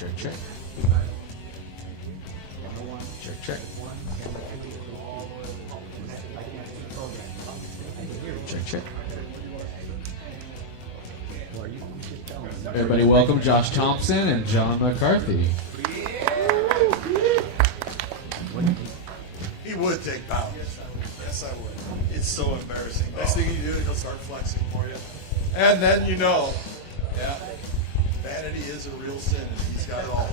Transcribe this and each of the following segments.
Check, check. Check, check. Check, check. Everybody welcome Josh Thompson and John McCarthy. He would take power. Yes, I would. It's so embarrassing. Next thing you do, he'll start flexing for you. And then you know, yeah, vanity is a real sin, and he's got it all.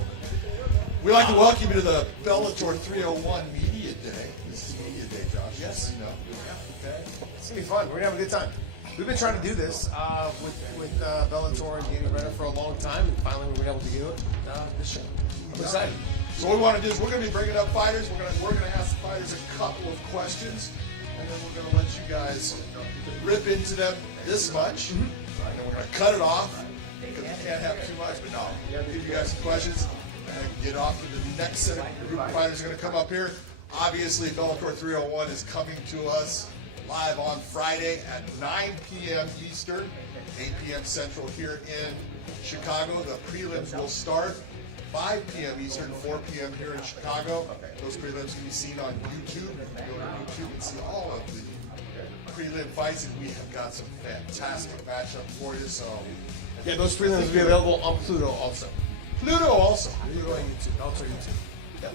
We'd like to welcome you to the Bellator 301 Media Day. This is Media Day, Josh. Yes. You know. Okay. It's going to be fun. We're going to have a good time. We've been trying to do this with Bellator and getting ready for a long time, and finally we were able to do it this show. I'm excited. So what we want to do is we're going to be bringing up fighters. We're going to ask the fighters a couple of questions, and then we're going to let you guys rip into them this much, and then we're going to cut it off because we can't have too much. But no, we're going to give you guys some questions and get off to the next set of group of fighters are going to come up here. Obviously, Bellator 301 is coming to us live on Friday at 9 p.m. Eastern, 8 p.m. Central here in Chicago. The prelims will start 5 p.m. Eastern, 4 p.m. here in Chicago. Those prelims can be seen on YouTube. You can go to YouTube and see all of the prelim fights, and we have got some fantastic matchups for you. So, yeah, those prelims will be available on Pluto also. Pluto also. Pluto on YouTube. Also YouTube. Yep.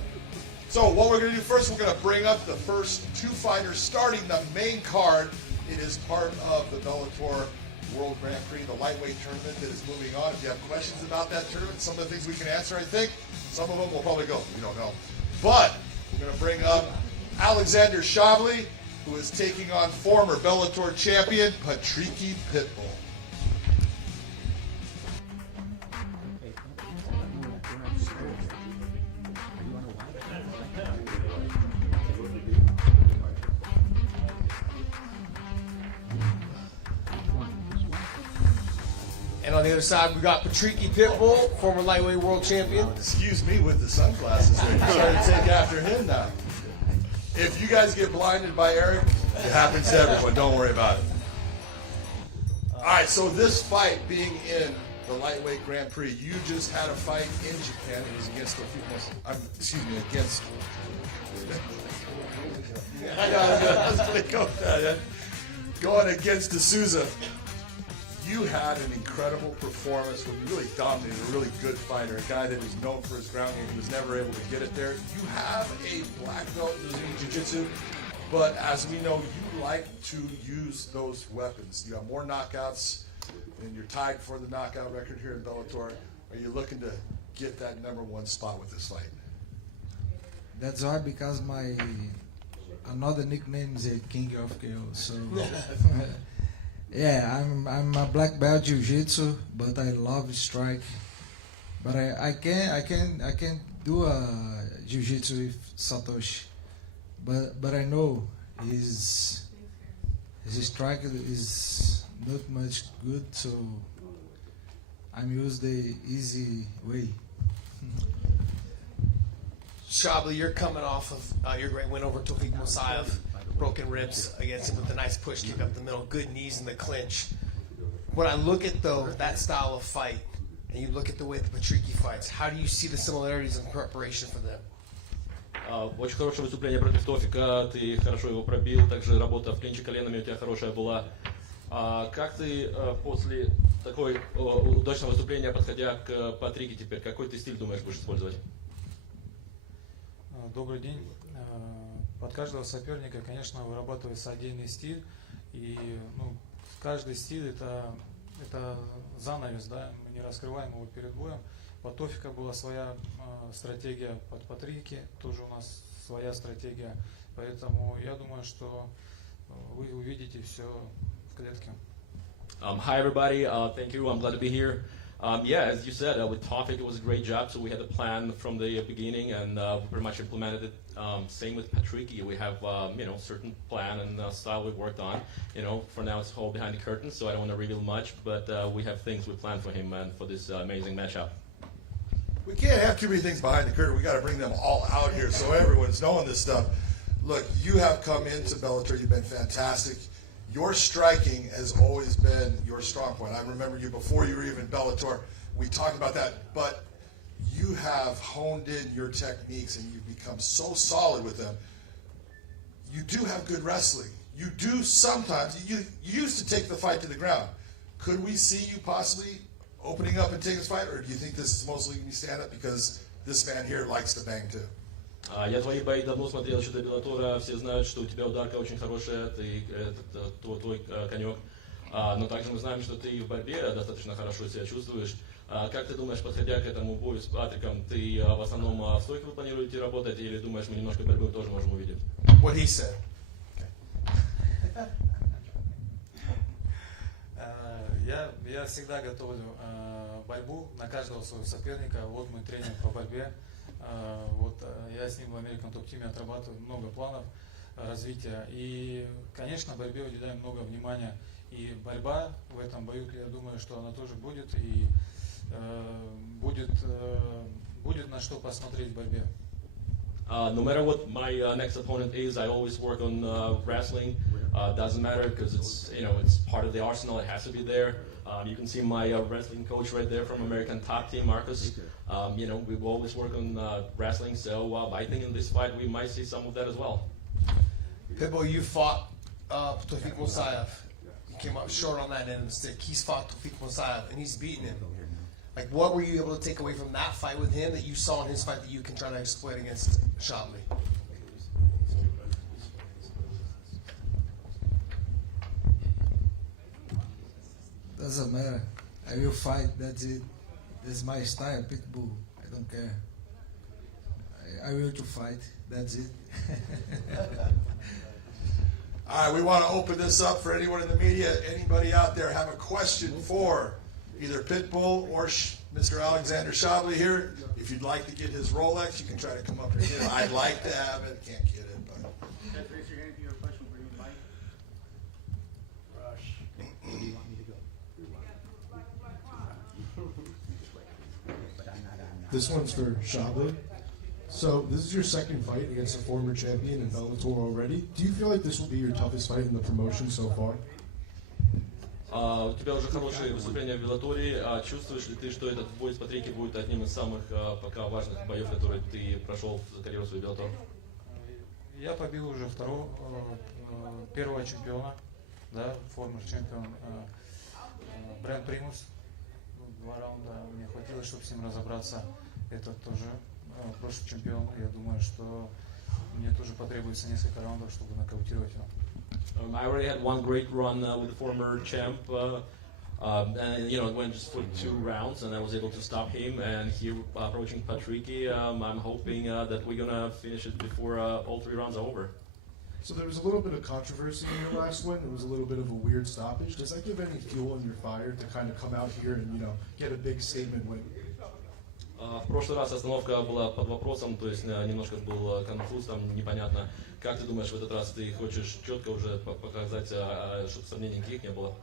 So what we're going to do first, we're going to bring up the first two fighters starting the main card. It is part of the Bellator World Grand Prix, the lightweight tournament that is moving on. If you have questions about that tournament, some of the things we can answer, I think. Some of them will probably go, we don't know. But we're going to bring up Alexander Shabliy, who is taking on former Bellator champion Patricio Pitbull. And on the other side, we got Patricio Pitbull, former lightweight world champion. Excuse me with the sunglasses there. You're trying to take after him now. If you guys get blinded by Eric, it happens to everyone. Don't worry about it. All right, so this fight being in the lightweight Grand Prix, you just had a fight in Japan. It was against against. Going against D'Souza. You had an incredible performance where you really dominated a really good fighter, a guy that is known for his ground game. He was never able to get it there. You have a black belt in Jiu-Jitsu, but as we know, you like to use those weapons. You have more knockouts, and you're tied for the knockout record here in Bellator. Are you looking to get that #1 spot with this fight? That's why, because my another nickname is a King of Chaos. So. Yeah, I'm a black belt jiu-jitsu, but I love strike. But I can do a jiu-jitsu with Satoshi. But I know his strike is not much good, so I'm use the easy way. Shabliy, you're coming off of your great win over Tofik Musayev. Broken ribs against him with a nice push kick up the middle, good knees in the clinch. When I look at that style of fight, and you look at the way the Patricio fights, how do you see the similarities in preparation for them? Очень хорошее выступление против Тофика, ты хорошо его пробил, также работа в клинче коленами у тебя хорошая была. Как ты после такой удачного выступления, подходя к Патрике теперь, какой ты стиль думаешь будешь использовать? Добрый день. Под каждого соперника, конечно, вырабатывается отдельный стиль, и каждый стиль это занавес, да, мы не раскрываем его перед боем. Под Тофика была своя стратегия, под Патрики тоже у нас своя стратегия, поэтому я думаю, что вы увидите все в клетке. Hi everybody, thank you, I'm glad to be here. Yeah, as you said, with Tofik it was a great job, so we had a plan from the beginning and we pretty much implemented it. Same with Patricio, we have certain plan and style we've worked on. For now it's all behind the curtain, so I don't want to reveal much, but we have things we planned for him and for this amazing matchup. We can't have too many things behind the curtain. We got to bring them all out here so everyone's knowing this stuff. Look, you have come into Bellator, you've been fantastic. Your striking has always been your strong point. I remember you before you were even Bellator. We talked about that, but you have honed in your techniques and you've become so solid with them, you do have good wrestling. You do sometimes. You used to take the fight to the ground. Could we see you possibly opening up and taking this fight, or do you think this is mostly going to be stand-up because this man here likes to bang too? Я твои бои давно смотрел еще до Беллатора, все знают, что у тебя ударка очень хорошая, это твой конек. Но также мы знаем, что ты в борьбе достаточно хорошо себя чувствуешь. Как ты думаешь, подходя к этому бою с Патриком, ты в основном в стойке вы планируете работать, или думаешь, мы немножко борьбы тоже можем увидеть? What he said. Я всегда готовлю борьбу на каждого своего соперника. Вот мой тренер по борьбе. Я с ним в American Top Team отрабатываю много планов развития. И, конечно, борьбе уделяем много внимания. И борьба в этом бою, я думаю, что она тоже будет. И будет на что посмотреть в борьбе. No matter what my next opponent is, I always work on wrestling. Doesn't matter because it's part of the arsenal. It has to be there. You can see my wrestling coach right there from American Top Team, Marcus. We always work on wrestling. So I think in this fight we might see some of that as well. Pitbull, you fought Tawfiq Musayev. You came up short on that end of the stick. He's fought Tawfiq Musayev and he's beaten him. Like, what were you able to take away from that fight with him that you saw in his fight that you can try to exploit against Shabliy? Doesn't matter. I will fight. That's it. That's my style, Pitbull. I don't care. I will to fight. That's it. All right, we want to open this up for anyone in the media. Anybody out there have a question for either Pitbull or Mr. Alexander Shabliy here? If you'd like to get his Rolex, you can try to come up and get it. I'd like to have it. Can't get it, but. Patricio, you have a question for you, Mike? Rush. Where do you want me to go? This one's for Shabliy. So this is your second fight against a former champion in Bellator already. Do you feel like this will be your toughest fight in the promotion so far? У тебя уже хорошие выступления в Беллаторе. Чувствуешь ли ты, что этот бой с Патрики будет одним из самых пока важных боев, которые ты прошел за карьеру свою Беллатор? Я побил уже первого чемпиона, да, формер чемпион Брэнд Примус. 2 раунда мне хватило, чтобы с ним разобраться. Этот тоже прошлый чемпион. Я думаю, что мне тоже потребуется несколько раундов, чтобы нокаутировать его. I already had one great run with the former champ, and it went just for 2 rounds, and I was able to stop him. And here, approaching Patricky, I'm hoping that we're gonna finish it before all 3 rounds are over. So there was a little bit of controversy in your last win. It was a little bit of a weird stoppage. Does that give any fuel in your fire to kind of come out here and get a big statement win? В прошлый раз остановка была под вопросом, то есть немножко был конфуз, там непонятно. Как ты думаешь, в этот раз ты хочешь четко уже показать, чтобы сомнений никаких не было?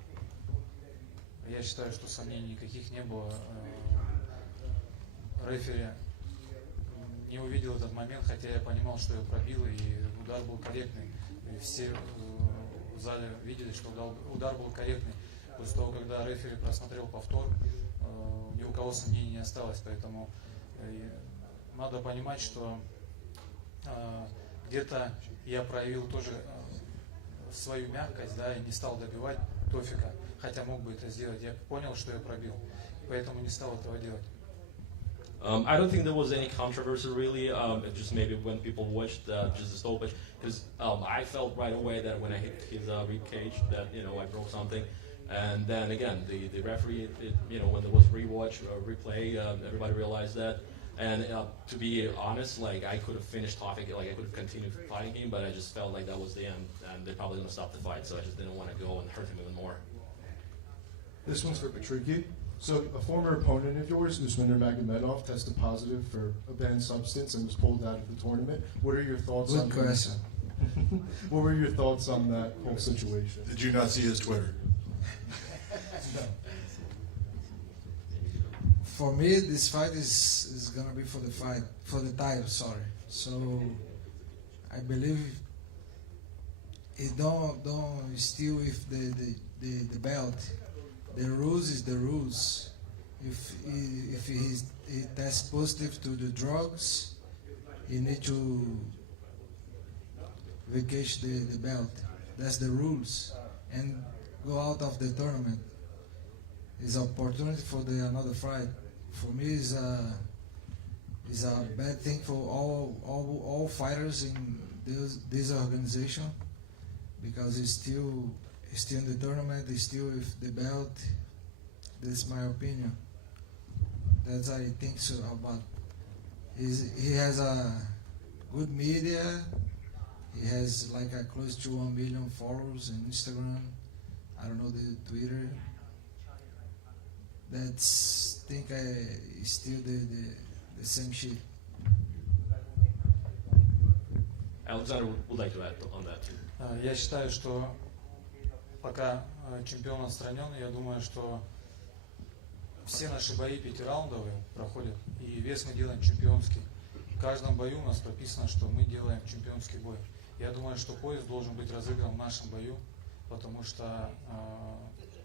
Я считаю, что сомнений никаких не было. Рефери не увидел этот момент, хотя я понимал, что я пробил, и удар был корректный. И все в зале видели, что удар был корректный. После того, когда рефери просмотрел повтор, ни у кого сомнений не осталось, поэтому надо понимать, что где-то я проявил тоже свою мягкость, да, и не стал добивать Тофика, хотя мог бы это сделать. Я понял, что я пробил, поэтому не стал этого делать. I don't think there was any controversy really, just maybe when people watched just the stoppage, because I felt right away that when I hit his rib cage that I broke something. And then again, the referee, when there was rewatch or replay, everybody realized that. And to be honest, like I could have finished Tawfiq, like I could have continued fighting him, but I just felt like that was the end, and they're probably going to stop the fight, so I just didn't want to go and hurt him even more. This one's for Patricky. So a former opponent of yours, Usman Nurmagomedov, tested positive for a banned substance and was pulled out of the tournament. What are your thoughts on Good question. What were your thoughts on that whole situation? Did you not see his Twitter? For me, this fight is gonna be for the title. Sorry. So I believe it don't steal with the belt. The rules is the rules. If he tests positive to the drugs, he need to vacate the belt. That's the rules, and go out of the tournament. It's an opportunity for another fight. For me, it's a bad thing for all fighters in this organization, because he's still in the tournament, he's still with the belt. That's my opinion. That's I think so about. He has a good media. He has like a close to 1 million followers on Instagram. I don't know the Twitter. That's think it's still the same shit. Alexander would like to add on that too. Я считаю, что пока чемпион отстранен, я думаю, что все наши бои 5-раундовые проходят, и вес мы делаем чемпионский. В каждом бою у нас прописано, что мы делаем чемпионский бой. Я думаю, что пояс должен быть разыгран в нашем бою, потому что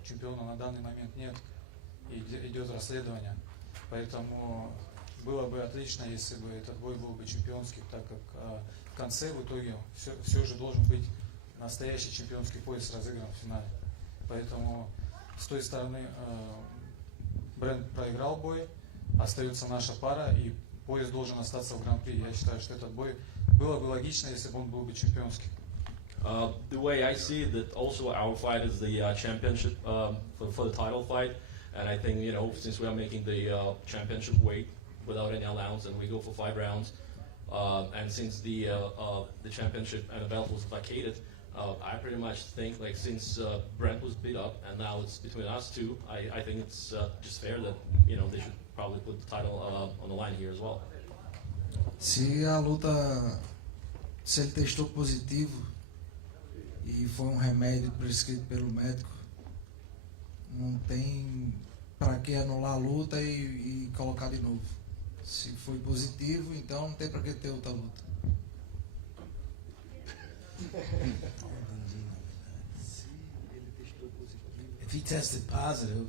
чемпиона на данный момент нет, и идет расследование. Поэтому было бы отлично, если бы этот бой был бы чемпионский, так как в конце, в итоге, все же должен быть настоящий чемпионский пояс разыгран в финале. Поэтому с той стороны бренд проиграл бой, остается наша пара, и пояс должен остаться в Гран-при. Я считаю, что этот бой было бы логично, если бы он был бы чемпионский. The way I see it, that also our fight is the championship for the title fight, and I think since we are making the championship weight without any allowance, and we go for 5 rounds, and since the championship and the belt was vacated, I pretty much think since Brent was beat up and now it's between us two, I think it's just fair that they should probably put the title on the line here as well. Se ele testou positivo e foi um remédio prescrito pelo médico, não tem para que anular a luta e colocar de novo. Se foi positivo, então não tem para que ter outra luta. If he tested positive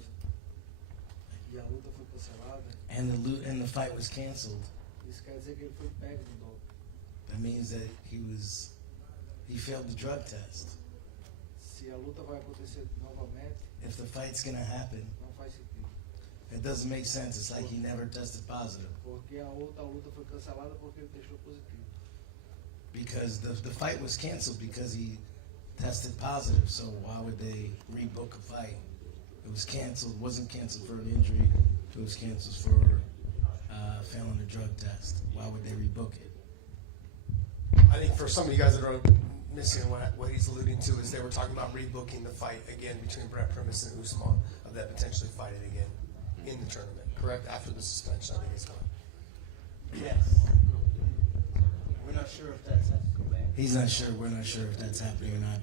E a luta foi cancelada, and the fight was canceled, isso quer dizer que ele foi pego no doping. that means that he failed the drug test. Se a luta vai acontecer novamente, If the fight's gonna happen, não faz sentido. it doesn't make sense. It's like he never tested positive Porque a outra luta foi cancelada porque ele testou positivo. because the fight was canceled because he tested positive. So why would they rebook a fight? It was canceled. Wasn't canceled for an injury. It was canceled for failing a drug test. Why would they rebook it? I think for some of you guys that are missing what he's alluding to is they were talking about rebooking the fight again between Brent Primus and Usman, of that potentially fighting again in the tournament, correct? After the suspension, I think it's gone. Yes. We're not sure if that's happening. He's not sure. We're not sure if that's happening or not.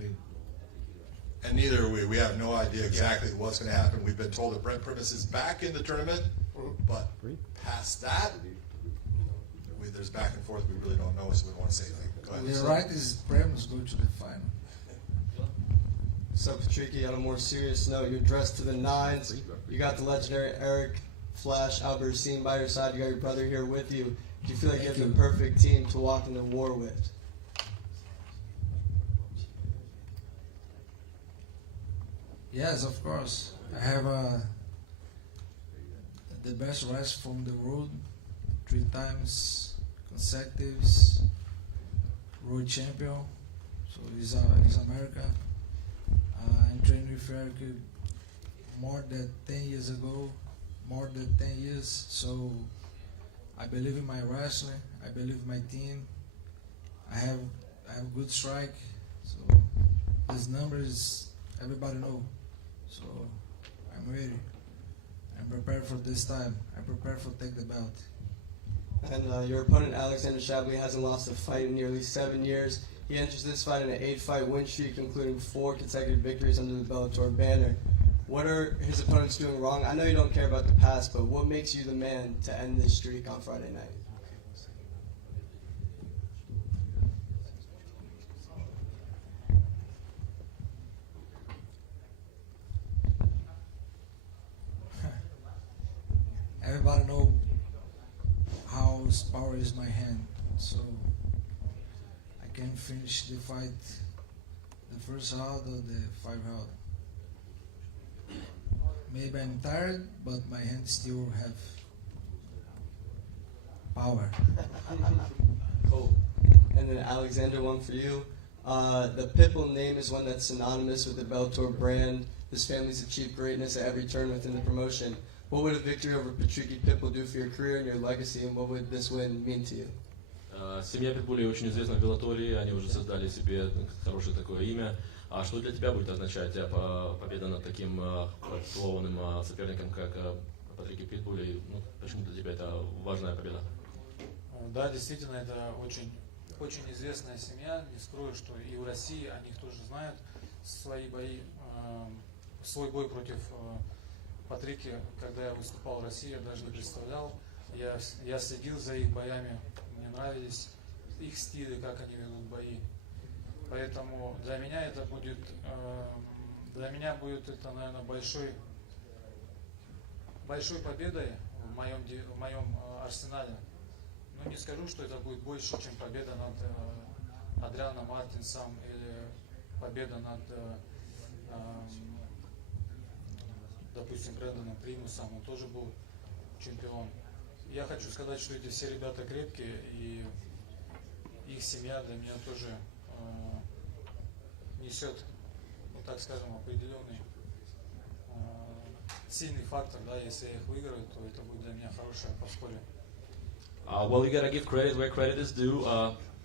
And neither are we. We have no idea exactly what's going to happen. We've been told that Brent Primus is back in the tournament, but past that, there's back and forth. We really don't know, so we don't want to say anything. Go ahead. The right is Primus go to the final. So, Patricio, on a more serious note, you're dressed to the nines. You got the legendary Eric Flash Albertine by your side. You got your brother here with you. Do you feel like you have the perfect team to walk into war with? Yes, of course. I have the best wrestler from the world, 3 times consecutives, world champion. So he's American. I trained with Eric more than 10 years ago, more than 10 years. So I believe in my wrestling. I believe in my team. I have good strike. So these numbers everybody know. So I'm ready. I'm prepared for this time. I'm prepared for take the belt. And your opponent, Alexander Shabliy, hasn't lost a fight in nearly 7 years. He enters this fight in an 8-fight win streak, including 4 consecutive victories under the Bellator banner. What are his opponents doing wrong? I know you don't care about the past, but what makes you the man to end this streak on Friday night? Everybody know most power is my hand, so I can finish the fight the first round or the 5 round. Maybe I'm tired, but my hands still have power. Cool. And then Alexander, one for you. The Pitbull name is one that's synonymous with the Bellator brand. His family's achieved greatness at every turn within the promotion. What would a victory over Patricio Pitbull do for your career and your legacy, and what would this win mean to you? Семья Питбулей очень известна в Беллаторе, они уже создали себе хорошее такое имя. А что для тебя будет означать победа над таким титулованным соперником, как Патрики Питбуль? Ну, почему для тебя это важная победа? Да, действительно, это очень известная семья. Не скрою, что и в России о них тоже знают. Свои бои, свой бой против Патрики, когда я выступал в России, я даже не представлял. Я следил за их боями, мне нравились их стили, как они ведут бои. Поэтому для меня будет это, наверное, большой победой в моем арсенале. Но не скажу, что это будет больше, чем победа над Адрианом Мартинсом или победа над, допустим, Брэндоном Примусом. Он тоже был чемпион. Я хочу сказать, что эти все ребята крепкие, и их семья для меня тоже несет, ну так скажем, определенный сильный фактор. Да, если я их выиграю, то это будет для меня хорошее подспорье. Well, you gotta give credit where credit is due.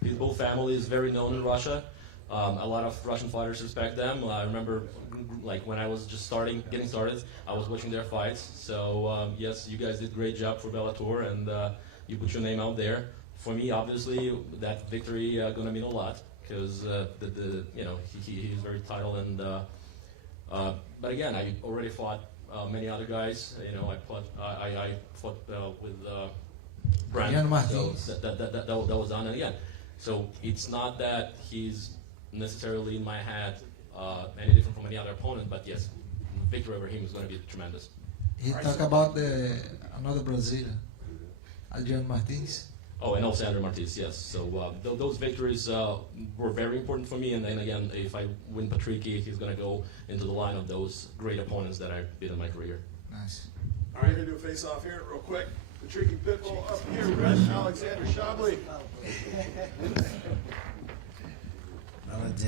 Pitbull family is very known in Russia. A lot of Russian fighters respect them. I remember, like when I was just getting started, I was watching their fights. So yes, you guys did a great job for Bellator, and you put your name out there. For me, obviously, that victory gonna mean a lot because he's very title and. But again, I already fought many other guys. You know, I fought with. Brand. So that was done again. So it's not that he's necessarily in my head any different from any other opponent, but yes, victory over him is going to be tremendous. He talked about another Brazilian, Adriano Martins. Oh, and also Andrew Martins, yes. So those victories were very important for me. And then again, if I win Patricky, he's going to go into the line of those great opponents that I've beat in my career. Nice. All right, we're going to do a face-off here real quick. The Tricky Pitbull up here, red Alexander Shabliy.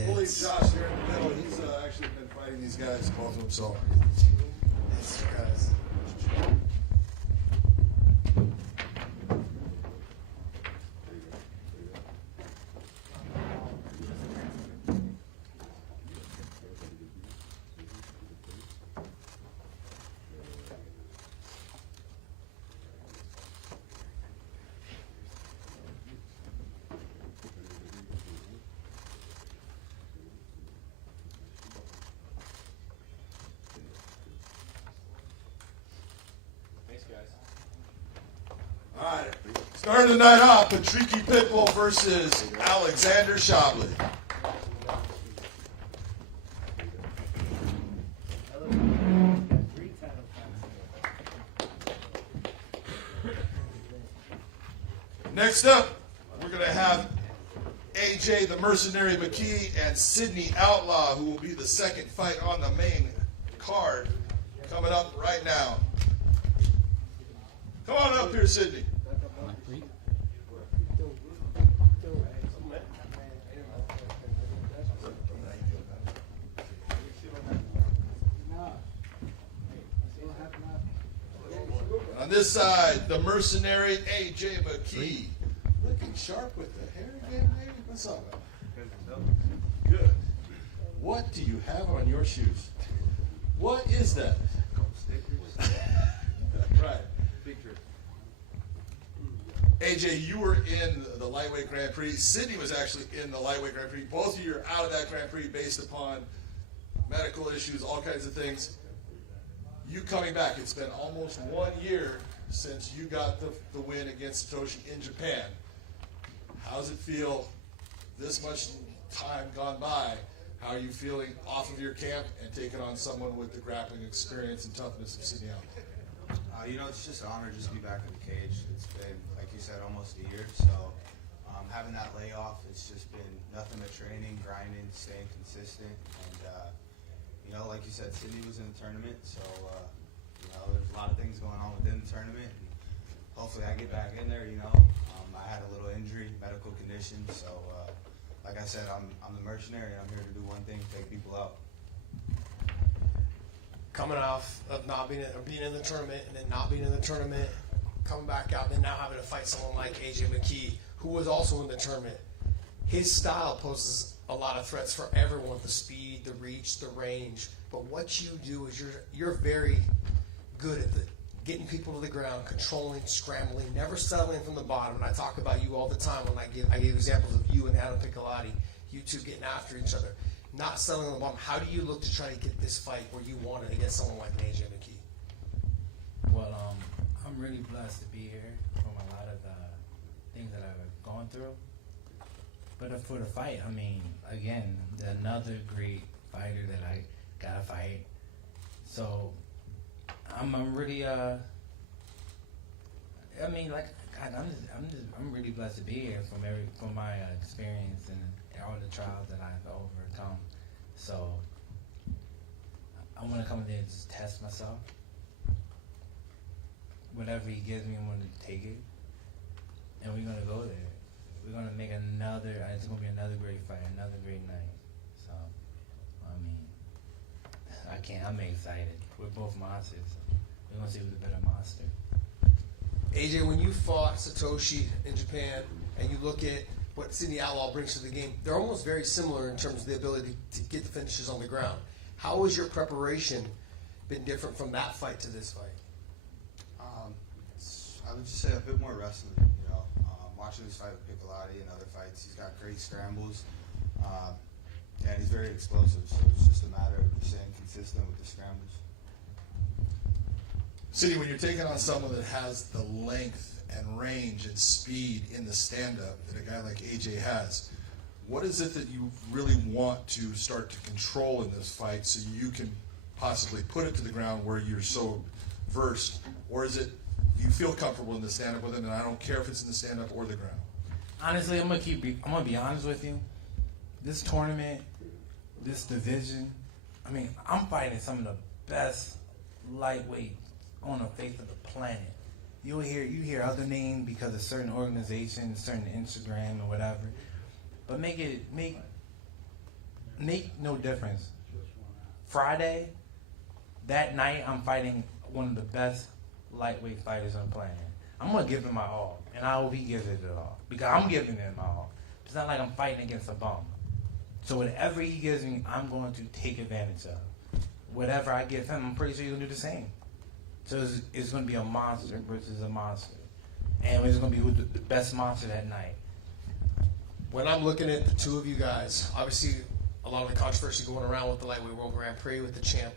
We'll leave Josh here in the middle. He's actually been fighting these guys, both of them, so. Yes, guys. All right, starting the night off, Patricky Pitbull versus Alexander Shabliy. Next up, we're going to have AJ the Mercenary McKee and Sidney Outlaw, who will be the second fight on the main card, coming up right now. Come on up here, Sidney. On this side, the Mercenary AJ McKee. Looking sharp with the hair again, baby. What's up? Good. What do you have on your shoes? What is that? Right. AJ, you were in the lightweight Grand Prix. Sidney was actually in the lightweight Grand Prix. Both of you are out of that Grand Prix based upon medical issues, all kinds of things. You coming back, it's been almost 1 year since you got the win against Satoshi in Japan. How does it feel this much time gone by? How are you feeling off of your camp and taking on someone with the grappling experience and toughness of Sidney Outlaw? It's just an honor just to be back in the cage. It's been, like you said, almost having that layoff, it's just been nothing but training, grinding, staying consistent, and you know, like you said, Sidney was in the tournament, so you know, there's a lot of things going on within the tournament. And hopefully, I get back in there. You know, I had a little injury, medical condition, so like I said, I'm the mercenary. I'm here to do one thing: take people out. Coming off of not being in the tournament and then not being in the tournament, coming back out, and then now having to fight someone like McKee, who was also in the tournament. His style poses a lot of threats for everyone: the speed, the reach, the range. But what you do is you're very good at getting people to the ground, controlling, scrambling, never settling from the bottom. And I talk about you all the time when I give examples of you and Adam Piccolotti, you two getting after each other, not settling on the bottom. How do you look to try to get this fight where you want it against someone like AJ McKee? Well, I'm really blessed to be here from a lot of things that I've gone through. But for the fight, I mean, again, another great fighter that I gotta fight. So I'm really I mean, like, God, I'm really blessed to be here from my experience and all the trials that I've overcome. So I want to come in there and just test myself. Whatever he gives me, I'm going to take it, and we're going to go there. We're going to make it's going to be another great fight, another great night. So, I mean, I'm excited. We're both monsters. We're going to see who's the better monster. AJ, when you fought Satoshi in Japan, and you look at what Sidney Outlaw brings to the game, they're almost very similar in terms of the ability to get the finishes on the ground. How has your preparation been different from that fight to this fight? I would just say a bit more wrestling. You know, watching this fight with Piccolotti and other fights, he's got great scrambles, and he's very explosive. So it's just a matter of staying consistent with the scrambles. Sidney, when you're taking on someone that has the length and range and speed in the stand-up that a guy like AJ has, what is it that you really want to start to control in this fight so you can possibly put it to the ground where you're so versed? Or is it you feel comfortable in the stand-up with him, and I don't care if it's in the stand-up or the ground? Honestly, I'm gonna be honest with you. This tournament, this division, I mean, I'm fighting some of the best lightweight on the face of the planet. You hear other names because of certain organizations, certain Instagram or whatever. But make no difference. Friday, that night, I'm fighting one of the best lightweight fighters on the planet. I'm gonna give him my all, and I hope he gives it all, because I'm giving him my all. It's not like I'm fighting against a bum. So whatever he gives me, I'm going to take advantage of. Whatever I give him, I'm pretty sure he's gonna do the same. So it's gonna be a monster versus a monster, and it's gonna be who's the best monster that night. When I'm looking at the two of you guys, obviously a lot of the controversy going around with the Lightweight World Grand Prix, with the champ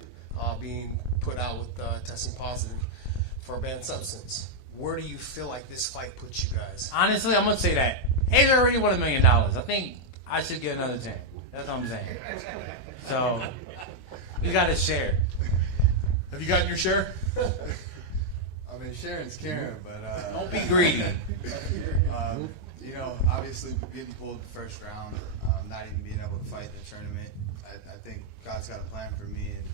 being put out with testing positive for a banned substance. Where do you feel like this fight puts you guys? Honestly, I'm gonna say that Hayes already won $1 million. I think I should get another chance. That's what I'm saying. So we gotta share. Have you gotten your share? I mean, sharing's caring, but Don't be greedy. You know, obviously getting pulled the first round, not even being able to fight in the tournament. I think God's got a plan for me, and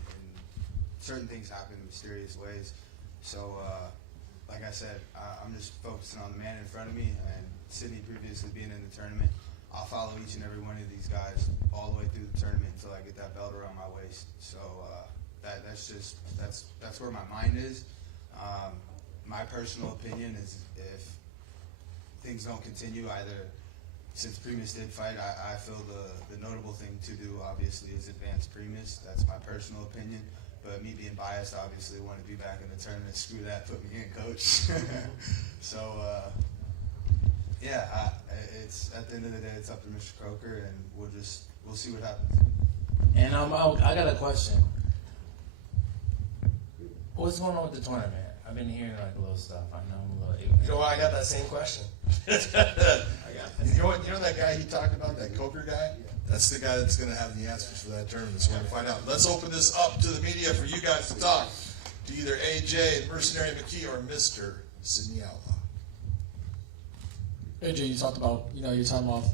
certain things happen in mysterious ways. So, like I said, I'm just focusing on the man in front of me, and Sidney previously being in the tournament. I'll follow each and every one of these guys all the way through the tournament until I get that belt around my waist. So that's where my mind is. My personal opinion is if things don't continue, either since Primus did fight, I feel the notable thing to do obviously is advance Primus. That's my personal opinion. But me being biased, obviously, want to be back in the tournament. Screw that, put me in, coach. So, yeah, it's at the end of the day, it's up to Mr. Croker, and we'll see what happens. And I got a question. What's going on with the tournament? I've been hearing like little stuff. I know I'm a little ignorant. You know what? I got that same question. You know that guy he talked about, that Coker guy? That's the guy that's going to have the answers for that tournament. So we're going to find out. Let's open this up to the media for you guys to talk to either AJ, Mercenary McKee, or Mr. Sidney Outlaw. AJ, you talked about, your time off.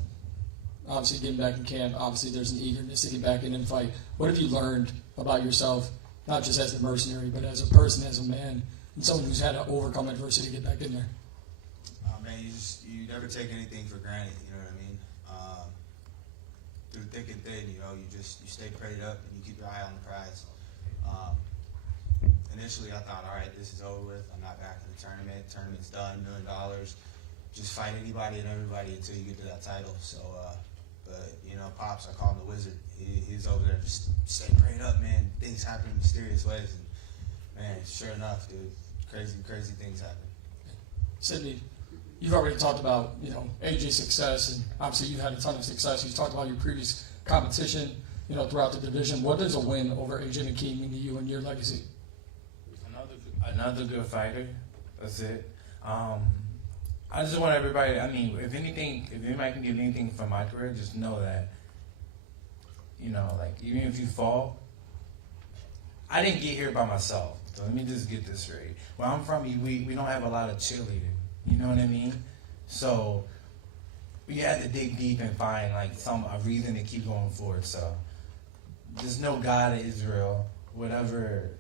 Obviously, getting back in camp. Obviously, there's an eagerness to get back in and fight. What have you learned about yourself, not just as the mercenary, but as a person, as a man, and someone who's had to overcome adversity to get back in there? Man, you never take anything for granted. You know what I mean? Through thick and thin, you stay prayed up and you keep your eye on the prize. Initially, I thought, all right, this is over with. I'm not back in the tournament. Tournament's done. $1 million. Just fight anybody and everybody until you get to that title. So, but Pops, I call him the wizard. He's over there. Just stay prayed up, man. Things happen in mysterious ways, and man, sure enough, dude, crazy things happen. Sidney, you've already talked about AJ's success, and obviously you've had a ton of success. You've talked about your previous competition, throughout the division. What does a win over AJ McKee mean to you and your legacy? Another good fighter. That's it. I just want everybody. If anybody can get anything from my career, just know that. Even if you fall, I didn't get here by myself. So let me just get this straight. Where I'm from, we don't have a lot of cheerleading. You know what I mean? So we had to dig deep and find a reason to keep going forward. So there's no God of Israel. Whatever.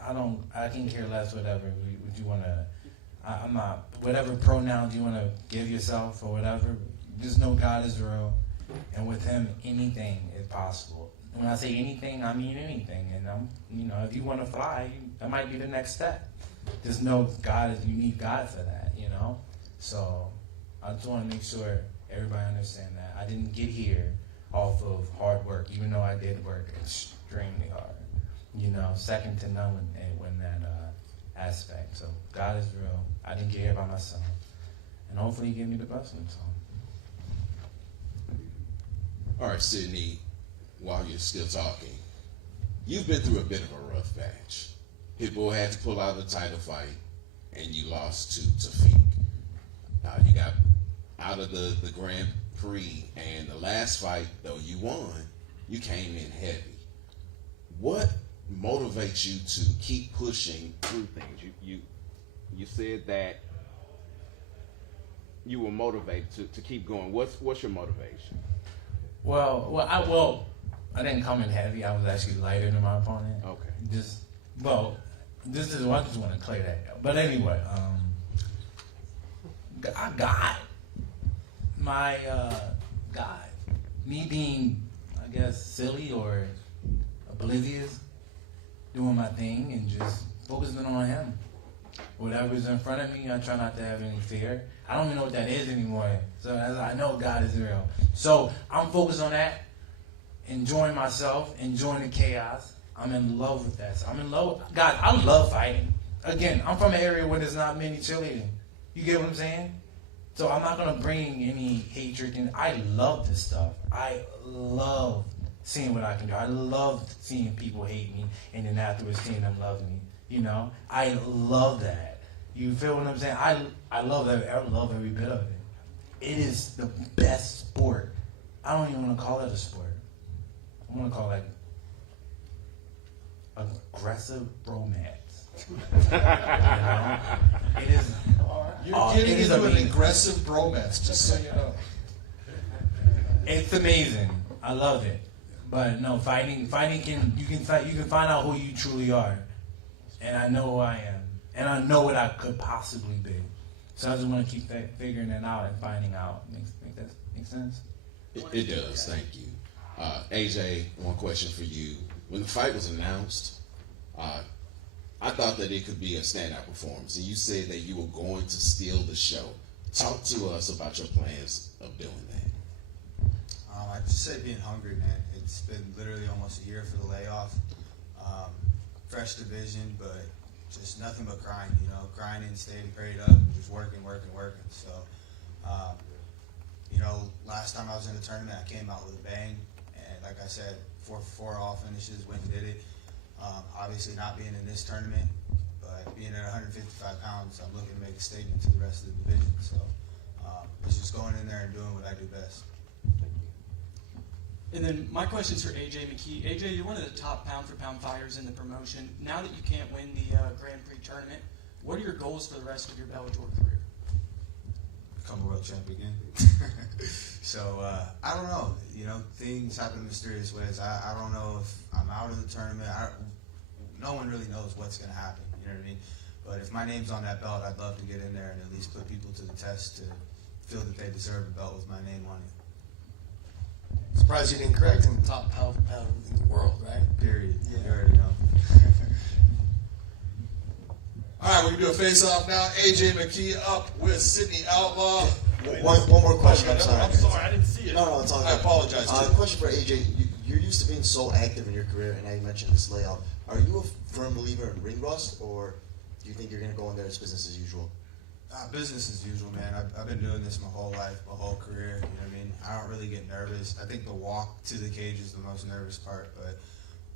I can care less. Whatever you want to. I'm not. Whatever pronouns you want to give yourself or whatever. Just know God is real, and with Him, anything is possible. When I say anything, I mean anything. And if you want to fly, that might be the next step. Just know God is. You need God for that. So I just want to make sure everybody understand that I didn't get here off of hard work, even though I did work extremely hard. Second to none in that aspect. So God is real. I didn't get here by myself, and hopefully He give me the blessing. So. All right, Sidney, while you're still talking, you've been through a bit of a rough patch. Pitbull had to pull out a title fight, and you lost to Fink. You got out of the Grand Prix, and the last fight, though you won, you came in heavy. What motivates you to keep pushing through things? You said that you were motivated to keep going. What's your motivation? Well, I didn't come in heavy. I was actually lighter than my opponent. Okay. I just want to clear that. But anyway, I got my God. Me being, I guess, silly or oblivious, doing my thing and just focusing on Him. Whatever's in front of me, I try not to have any fear. I don't even know what that is anymore. So I know God is real. So I'm focused on that, enjoying myself, enjoying the chaos. I'm in love with that. I'm in love with God. I love fighting. Again, I'm from an area where there's not many cheerleading. You get what I'm saying? So I'm not going to bring any hatred in. I love this stuff. I love seeing what I can do. I love seeing people hate me and then afterwards seeing them love me. I love that. You feel what I'm saying? I love that. I love every bit of it. It is the best sport. I don't even want to call it a sport. I want to call it aggressive romance. It is. You're getting into an aggressive bromance, just so you know. It's amazing. I love it. But no, fighting you can find out who you truly are. And I know who I am. And I know what I could possibly be. So I just want to keep figuring it out and finding out. Make sense? It does. Thank you. AJ, one question for you. When the fight was announced, I thought that it could be a standout performance. And you said that you were going to steal the show. Talk to us about your plans of doing that. I'd just say being hungry, man. It's been literally almost a year for the layoff. Fresh division, but just nothing but grind, grinding, staying prayed up, just working. So, last time I was in the tournament, I came out with a bang, and like I said, 4 all finishes, went and did it. Obviously not being in this tournament, but being at 155 pounds, I'm looking to make a statement to the rest of the division. So, it's just going in there and doing what I do best. And then my question is for AJ McKee. AJ, you're one of the top pound-for-pound fighters in the promotion. Now that you can't win the Grand Prix tournament, what are your goals for the rest of your Bellator career? Become become a world champ again. So I don't know. You know, things happen in mysterious ways. I don't know if I'm out of the tournament. No one really knows what's going to happen. You know what I mean? But if my name's on that belt, I'd love to get in there and at least put people to the test to feel that they deserve a belt with my name on it. Surprised you didn't correct him. Top pound for pound in the world, right? Period. Yeah. You already know. All right, we're going to do a face-off now. AJ McKee up with Sidney Outlaw. One more question. I'm sorry. I'm sorry, I didn't see it. No, it's all good. I apologize. Question for AJ. You're used to being so active in your career, and now you mentioned this layoff. Are you a firm believer in ring rust, or do you think you're going to go in there as business as usual? Business as usual, man. I've been doing this my whole life, my whole career. You know what I mean? I don't really get nervous. I think the walk to the cage is the most nervous part, but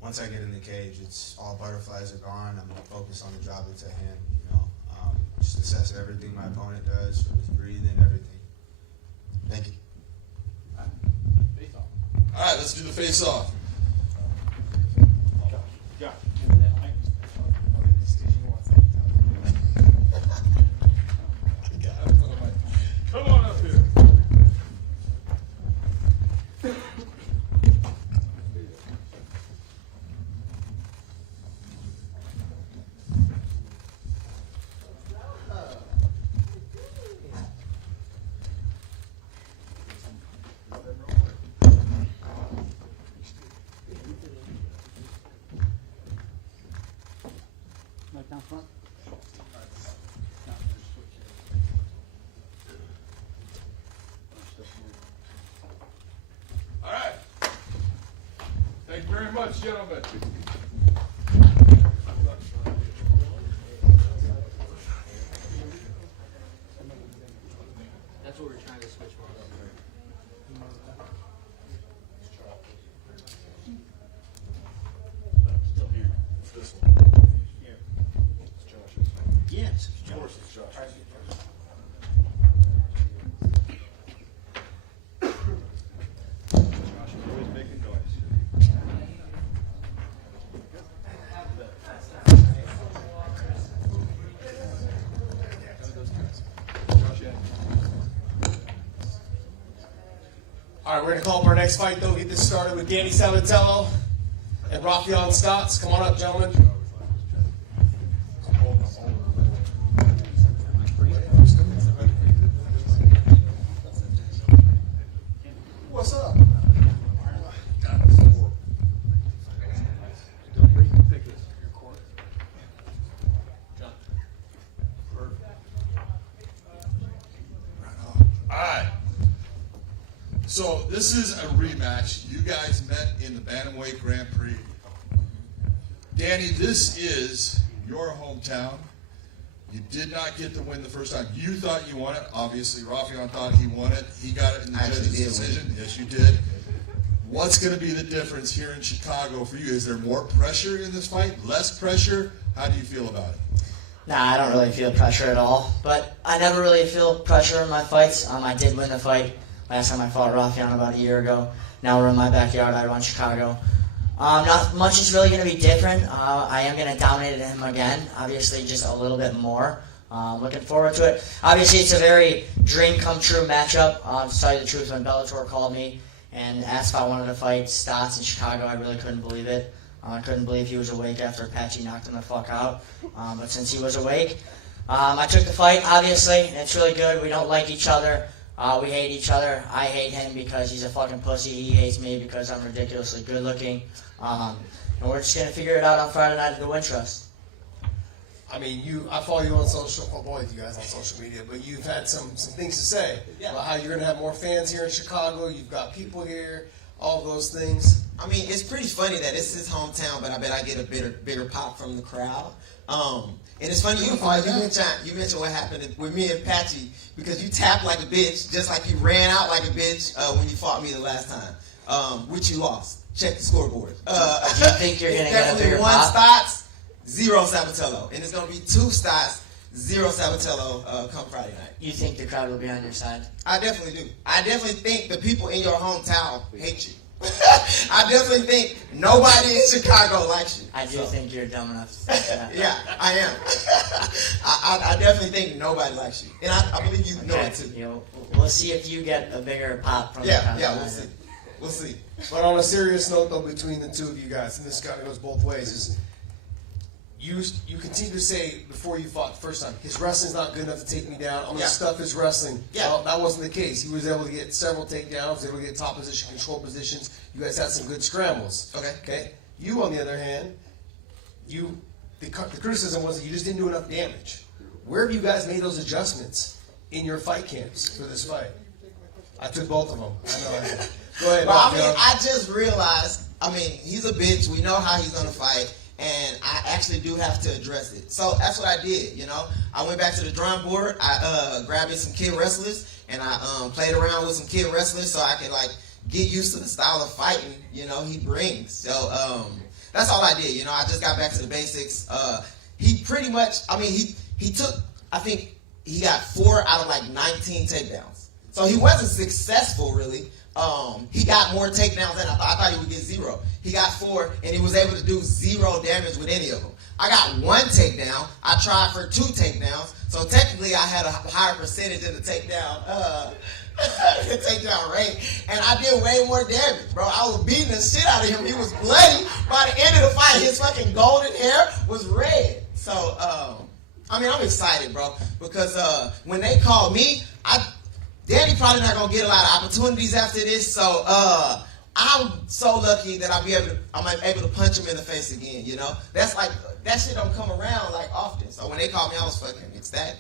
once I get in the cage, it's all butterflies are gone. I'm focused on the job that's at hand. You know, just assess everything my opponent does, from his breathing, everything. Thank you. All right, let's do the face-off. Come on up here. Right down front. All right. Thank you very much, gentlemen. That's what we're trying to switch for. Still here. This one. Here. It's Josh's. Yes, Of course it's Josh. Josh is always making noise. All right, we're going to call up our next fight, though. Get this started with Danny Sabatello and Raufeon Stots. Come on up, gentlemen. What's up? All right. So this is a rematch. You guys met in the Bantamweight Grand Prix. Danny, this is your hometown. You did not get the win the first time. You thought you won it. Obviously, Raufeon thought he won it. He got it in the judge's decision. Yes, you did. What's going to be the difference here in Chicago for you? Is there more pressure in this fight? Less pressure? How do you feel about it? Nah, I don't really feel pressure at all. But I never really feel pressure in my fights. I did win the fight last time I fought Raufeon about a year ago. Now we're in my backyard. I run Chicago. Not much is really going to be different. I am going to dominate him again. Obviously, just a little bit more. Looking forward to it. Obviously, it's a very dream-come-true matchup. To tell you the truth, when Bellator called me and asked if I wanted to fight Stots in Chicago, I really couldn't believe it. I couldn't believe he was awake after Patchy knocked him the fuck out. But since he was awake, I took the fight, obviously. It's really good. We don't like each other. We hate each other. I hate him because he's a fucking pussy. He hates me because I'm ridiculously good looking. And we're just going to figure it out on Friday night at the Wintrust. I mean, I follow you on social, you guys on social media, but you've had some things to say about how you're going to have more fans here in Chicago. You've got people here, all those things. I mean, it's pretty funny that it's his hometown, but I bet I get a bigger pop from the crowd. And it's funny you mentioned what happened with me and Patchy, because you tapped like a bitch, just like you ran out like a bitch when you fought me the last time, which you lost. Check the scoreboard. Do you think you're going to get a bigger one pop? Stots, 0 Sabatello. And it's going to be 2 Stots, 0 Sabatello come Friday night. You think the crowd will be on your side? I definitely do. I definitely think the people in your hometown hate you. I definitely think nobody in Chicago likes you. I do think you're dumb enough to think that. Yeah, I am. I definitely think nobody likes you. And I believe you know it too. Raufeon. We'll see if you get a bigger pop from the Yeah, combine. we'll see. We'll see. But on a serious note, though, between the two of you guys, and this kind of goes both ways, is you continue to say before you fought the first time, his wrestling's not good enough to take me down. I'm going to stuff his wrestling. Yeah. Well, that wasn't the case. He was able to get several takedowns, able to get top position, control positions. You guys had some good scrambles. Okay. You, on the other hand, the criticism was that you just didn't do enough damage. Where have you guys made those adjustments in your fight camps for this fight? I took both of them. I know I did. Go ahead. But I mean, I just realized, he's a bitch. We know how he's going to fight. And I actually do have to address it. So that's what I did, I went back to the drawing board. I grabbed me some kid wrestlers. And I played around with some kid wrestlers so I could, get used to the style of fighting, he brings. So that's all I did. I just got back to the basics. He pretty much, he took, I think he got 4 out of 19 takedowns. So he wasn't successful, really. He got more takedowns than I thought. I thought he would get 0. He got 4, and he was able to do 0 damage with any of them. I got 1 takedown. I tried for 2 takedowns. So technically, I had a higher percentage in the takedown rate, and I did way more damage, bro. I was beating the shit out of him. He was bloody. By the end of the fight, his fucking golden hair was red. So, I'm excited, bro, because when they called me, Danny probably not gonna get a lot of opportunities after this. So, I'm so lucky that I'm able to punch him in the face again. That's that shit don't come around often. So when they called me, I was fucking ecstatic.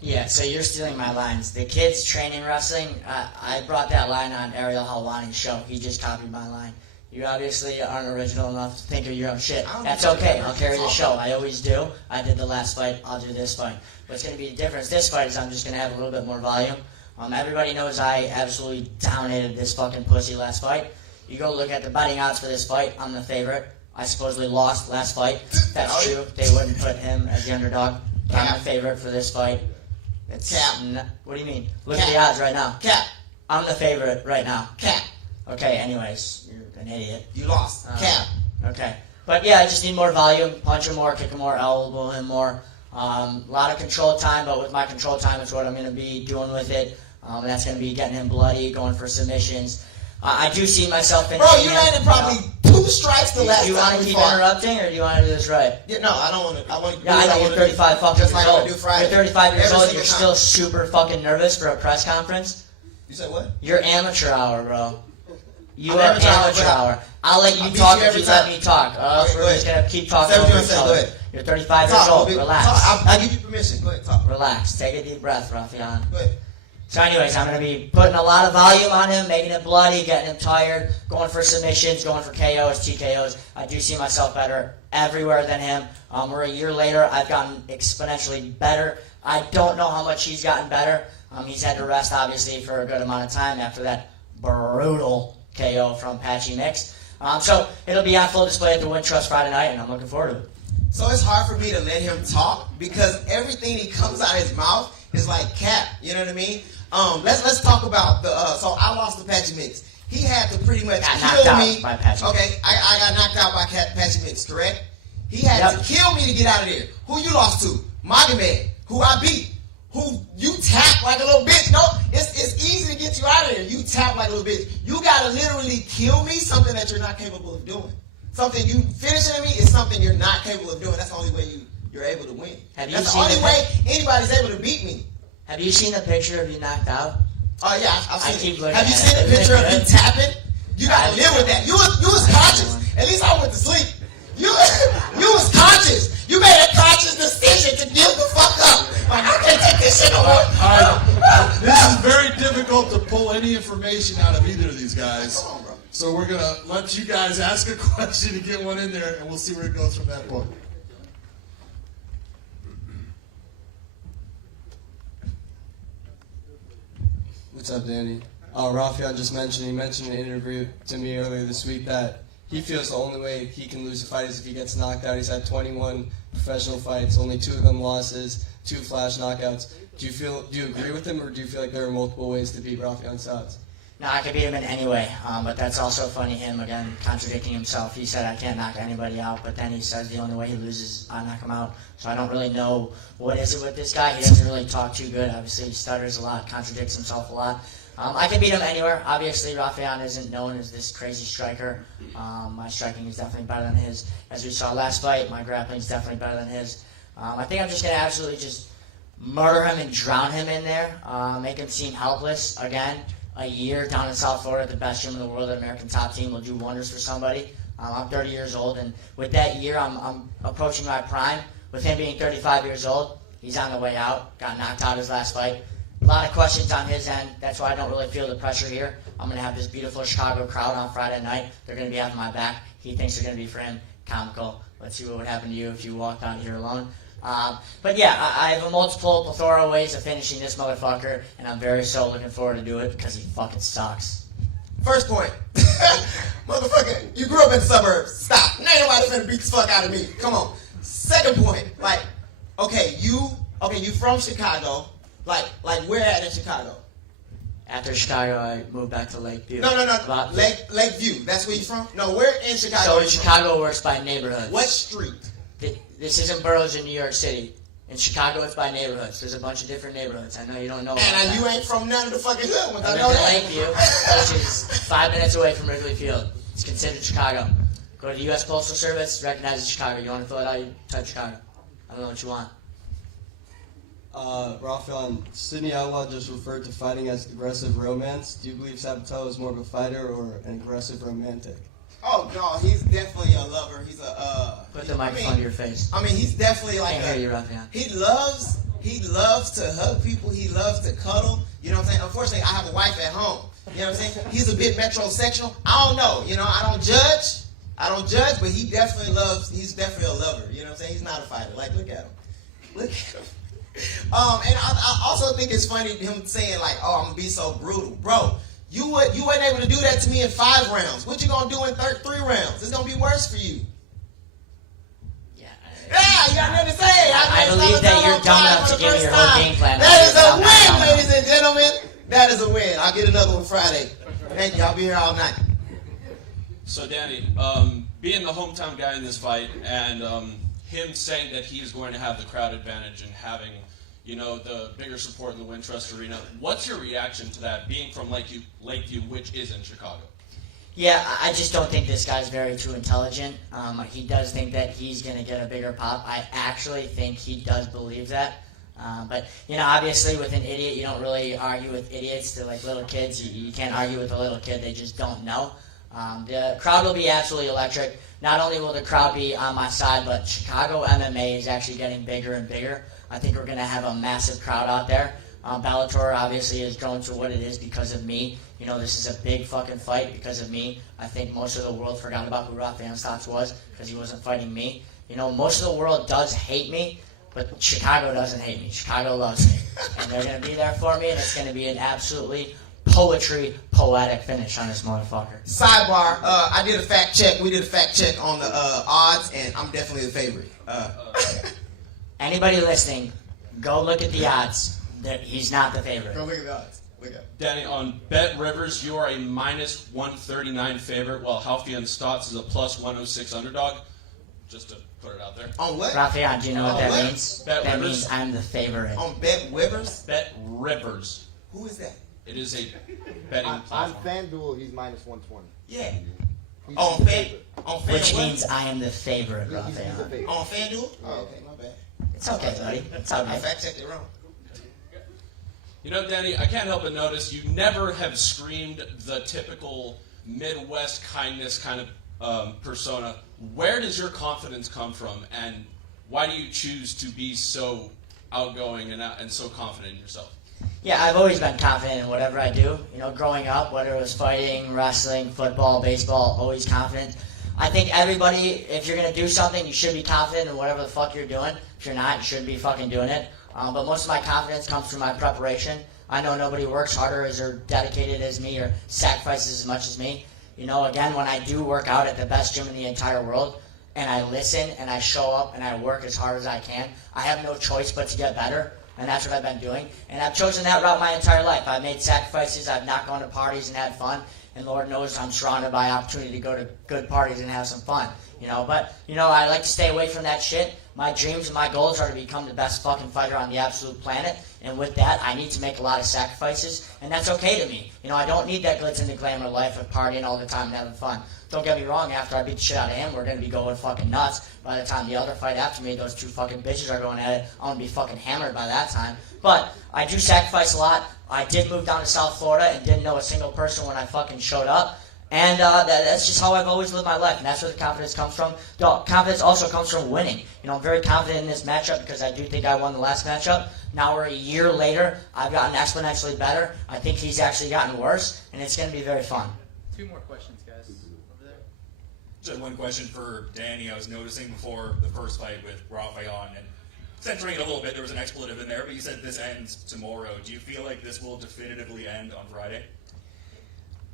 Yeah, so you're stealing my lines. The kids training wrestling, I brought that line on Ariel Helwani's show. He just copied my line. You obviously aren't original enough to think of your own shit. That's okay. I'll carry the show. I always do. I did the last fight. I'll do this fight. What's going to be the difference this fight is I'm just going to have a little bit more volume. Everybody knows I absolutely dominated this fucking pussy last fight. You go look at the betting odds for this fight. I'm the favorite. I supposedly lost last fight. That's true. They wouldn't put him as the underdog. But I'm the favorite for this fight. It's Cap. What do you mean? Look at the odds right now. Cap. I'm the favorite right now. Cap. Okay, anyways, you're an idiot. You lost. Cap. Okay. But yeah, I just need more volume. Punch him more, kick him more, elbow him more. A lot of control time, but with my control time, it's what I'm going to be doing with it. And that's going to be getting him bloody, going for submissions. I do see myself finishing. Bro, you landed probably 2 strikes the last time. Do you want to keep interrupting, or do you want to do this right? Yeah, no, I don't want to. I want to. Yeah, I know you're 35 fucking just years like old. I do Friday. You're 35 years Every old. single You're time. still super fucking nervous for a press conference. You said what? You're amateur hour, bro. You I'm are amateur hour, hour. I'll let you I'll beat talk you if every you let time. me talk. Okay, We're just gonna keep talking Say what over you each wanna say, other. go ahead. You're 35 years old. Relax. I'll give you permission. Go ahead, talk. Relax. Take a deep breath, Raufeon. Go ahead. So anyways, I'm going to be putting a lot of volume on him, making it bloody, getting him tired, going for submissions, going for KOs, TKOs. I do see myself better everywhere than him. We're a year later. I've gotten exponentially better. I don't know how much he's gotten better. He's had to rest, obviously, for a good amount of time after that brutal KO from Patchy Mix. So it'll be on full display at the Wintrust Friday night, and I'm looking forward to it. So it's hard for me to let him talk because everything he comes out of his mouth is like cap. You know what I mean? Let's talk about the. So I lost the Patchy Mix. He had to pretty much kill me. By Patchy. Okay, I got knocked out by Patchy Mix, correct? He had to kill me to get out of there. Who you lost to? Magomed, who I beat. Who you tap like a little bitch. No, it's easy to get you out of there. You tap like a little bitch. You gotta literally kill me, something that you're not capable of doing. Something you finishing me is something you're not capable of doing. That's the only way you're able to win. That's the only way anybody's able to beat me. Have you seen the picture of you knocked out? Oh yeah, I've seen it. Have you at seen it. the picture of you tapping? You gotta live with that. You was conscious. At least I went to sleep. You was conscious. You made a conscious decision to give the fuck up. Like, I can't take this shit no more. This is very difficult to pull any information out of either of these guys. So we're gonna let you guys ask a question to get one in there, and we'll see where it goes from that point. What's up, Danny? Raufeon just mentioned, he mentioned in an interview to me earlier this week that he feels the only way he can lose a fight is if he gets knocked out. He's had 21 professional fights, only 2 of them losses, 2 flash knockouts. Do you agree with him, or do you feel like there are multiple ways to beat Raufeon Stots? No, I could beat him in any way, but that's also funny, him, again, contradicting himself. He said I can't knock anybody out, but then he says the only way he loses, I knock him out. So I don't really know what is it with this guy. He doesn't really talk too good. Obviously, he stutters a lot, contradicts himself a lot. I can beat him anywhere. Obviously, Raufeon isn't known as this crazy striker. My striking is definitely better than his. As we saw last fight, my grappling is definitely better than his. I think I'm just going to absolutely just murder him and drown him in there, make him seem helpless again. A year down in South Florida, the best gym in the world, the American Top Team, will do wonders for somebody. I'm 30 years old, and with that year, I'm approaching my prime. With him being 35 years old, he's on the way out. Got knocked out his last fight. A lot of questions on his end. That's why I don't really feel the pressure here. I'm going to have this beautiful Chicago crowd on Friday night. They're going to be having my back. He thinks they're going to be for him. Comical. Let's see what would happen to you if you walked out here alone. But yeah, I have a plethora of ways of finishing this motherfucker, and I'm very so looking forward to do it because he fucking sucks. First point. Motherfucker, you grew up in the suburbs. Stop. Ain't nobody finna beat the fuck out of me. Come on. Second point. You from Chicago. Like where at in Chicago? After Chicago, I moved back to Lakeview. No. Lakeview. That's where you from? No, where in Chicago? So in Chicago works by neighborhoods. What street? This isn't boroughs in New York City. In Chicago, it's by neighborhoods. There's a bunch of different neighborhoods. I know you don't know about that. And you ain't from none of the fucking hood ones. I I'm know in that. Lakeview, which is 5 minutes away from Wrigley Field. It's considered Chicago. Go to the U.S. Postal Service, recognize it's Chicago. You want to fill it out, you type Chicago. I don't know what you want. Raufeon, Sidney Outlaw just referred to fighting as aggressive romance. Do you believe Sabatello is more of a fighter or an aggressive romantic? Oh no, he's definitely a lover. He's a Put the microphone to your face. I mean, he's definitely like Can't hear you, Raufeon. He loves to hug people. He loves to cuddle. You know what I'm saying? Unfortunately, I have a wife at home. You know what I'm saying? He's a bit metrosexual. I don't know. You know, I don't judge, but he's definitely a lover. You know what I'm saying? He's not a fighter. Like, look at him. Look at him. And I also think it's funny him saying like, "Oh, I'm gonna be so brutal, bro." You wasn't able to do that to me in 5 rounds. What you gonna do in 3 rounds? It's gonna be worse for you. Yeah, you got nothing to say. I believe that you're dumb enough to give me your whole game plan. That is a win, ladies and gentlemen. That is a win. I'll get another one Friday. Thank you. I'll be here all night. So Danny, being the hometown guy in this fight, and him saying that he is going to have the crowd advantage and having, you know, the bigger support in the Wintrust Arena, what's your reaction to that, being from Lakeview, which is in Chicago? Yeah, I just don't think this guy's very too intelligent. He does think that he's going to get a bigger pop. I actually think he does believe that. But, you know, obviously with an idiot, you don't really argue with idiots. They're like little kids. You can't argue with a little kid. They just don't know. The crowd will be absolutely electric. Not only will the crowd be on my side, but Chicago MMA is actually getting bigger and bigger. I think we're going to have a massive crowd out there. Bellator obviously is going to what it is because of me. You know, this is a big fucking fight because of me. I think most of the world forgot about who Raufeon Stots was because he wasn't fighting me. You know, most of the world does hate me, but Chicago doesn't hate me. Chicago loves me. And they're going to be there for me, and it's going to be an absolutely poetic finish on this motherfucker. Sidebar, I did a fact check. We did a fact check on the odds, and I'm definitely the favorite. Anybody listening, go look at the odds. He's not the favorite. Go look at the odds. Look at it. Danny, on Bet Rivers, you are a minus 139 favorite, while Raufeon Stots is a plus 106 underdog. Just to put it out there. On what? Raufeon, do you know what that means? Bet that Rivers. means I'm the favorite. On Bet Rivers? Bet Rivers. Who is that? It is a betting On platform. FanDuel, he's minus 120. Yeah. He's On the Fan, favorite. on Fan Which what? means I am the favorite, He's the Raufeon. favorite. On FanDuel? Oh, okay, my bad. It's okay, buddy. It's I okay. fact checked it wrong. You know, Danny, I can't help but notice you never have screamed the typical Midwest kindness kind of persona. Where does your confidence come from, and why do you choose to be so outgoing and so confident in yourself? Yeah, I've always been confident in whatever I do. You know, growing up, whether it was fighting, wrestling, football, baseball, always confident. I think everybody, if you're going to do something, you should be confident in whatever the fuck you're doing. If you're not, you shouldn't be fucking doing it. But most of my confidence comes from my preparation. I know nobody works harder or dedicated as me or sacrifices as much as me. You know, again, when I do work out at the best gym in the entire world, and I listen and I show up and I work as hard as I can, I have no choice but to get better. And that's what I've been doing. And I've chosen that route my entire life. I've made sacrifices. I've not gone to parties and had fun. And Lord knows I'm surrounded by opportunity to go to good parties and have some fun. But I like to stay away from that shit. My dreams and my goals are to become the best fucking fighter on the absolute planet. And with that, I need to make a lot of sacrifices. And that's okay to me. I don't need that glitz and the glamour life of partying all the time and having fun. Don't get me wrong, after I beat the shit out of him, we're going to be going fucking nuts. By the time the other fight after me, those two fucking bitches are going at it, I'm going to be fucking hammered by that time. But I do sacrifice a lot. I did move down to South Florida and didn't know a single person when I fucking showed up. And that's just how I've always lived my life, and that's where the confidence comes from. The confidence also comes from winning. I'm very confident in this matchup because I do think I won the last matchup. Now we're a year later. I've gotten exponentially better. I think he's actually gotten worse, and it's going to be very fun. 2 more questions, guys. Over there. Just one question for Danny. I was noticing before the first fight with Raufeon, and censoring it a little bit, there was an expletive in there, but you said this ends tomorrow. Do you feel like this will definitively end on Friday?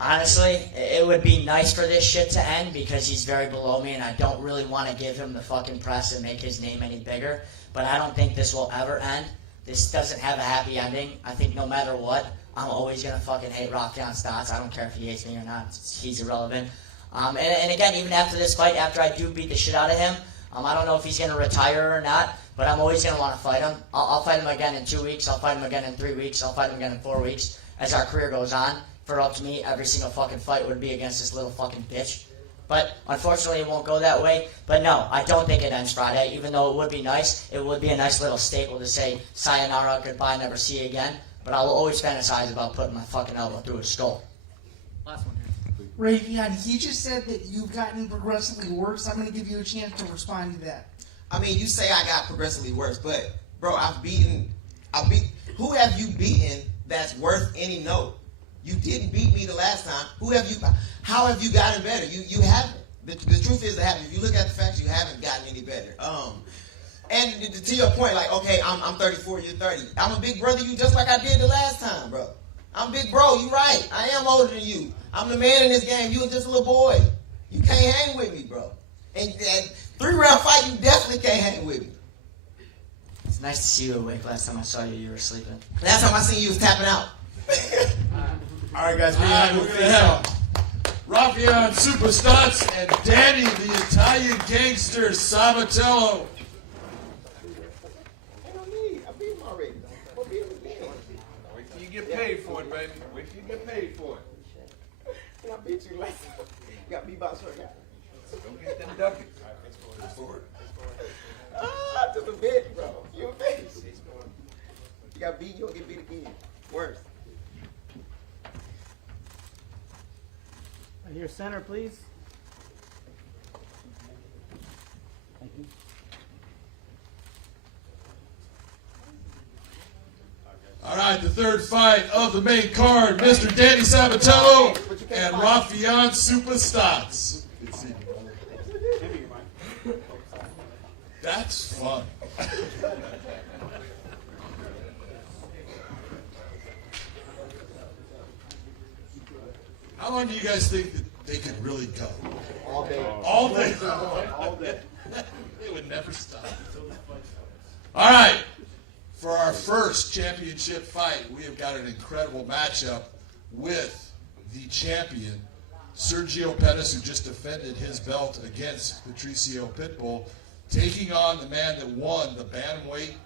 Honestly, it would be nice for this shit to end because he's very below me and I don't really want to give him the fucking press and make his name any bigger. But I don't think this will ever end. This doesn't have a happy ending. I think no matter what, I'm always going to fucking hate Raufeon Stots. I don't care if he hates me or not. He's irrelevant. And again, even after this fight, after I do beat the shit out of him, I don't know if he's going to retire or not, but I'm always going to want to fight him. I'll fight him again in 2 weeks. I'll fight him again in 3 weeks. I'll fight him again in 4 weeks as our career goes on. For up to me, every single fucking fight would be against this little fucking bitch. But unfortunately, it won't go that way. But no, I don't think it ends Friday. Even though it would be nice, it would be a nice little staple to say, sayonara, goodbye, never see you again. But I will always fantasize about putting my fucking elbow through his skull. Last one here. Raufeon, he just said that you've gotten progressively worse. I'm going to give you a chance to respond to that. I mean, you say I got progressively worse, but, bro, who have you beaten that's worth any note? You didn't beat me the last time. How have you gotten better? You haven't. The truth is, if you look at the facts, you haven't gotten any better. And to your point, like, okay, I'm 34, you're 30. I'm a big brother you just like I did the last time, bro. I'm big bro, you right. I am older than you. I'm the man in this game. You were just a little boy. You can't hang with me, bro. And 3-round fight, you definitely can't hang with me. It's nice to see you awake. Last time I saw you, you were sleeping. Last time I seen you was tapping out. All right, guys, we're going to have Raufeon Super Stots and Danny, the Italian gangster, Sabatello. Wait till you get paid for it, baby. Wait till you get paid for it. And I beat you last time. You got beatbox right now. Don't get them duckets. Just a bit, bro. You a bitch. You got beat, you don't get beat again. Worse. Your center, please. Thank you. All right, the third fight of the main card, Mr. Danny Sabatello and Raufeon Super Stots. That's fun. How long do you guys think that they could really go? All day. All day? All day. It would never stop. All right. For our first championship fight, we have got an incredible matchup with the champion, Sergio Pettis, who just defended his belt against Patricio Pitbull, taking on the man that won the Bantamweight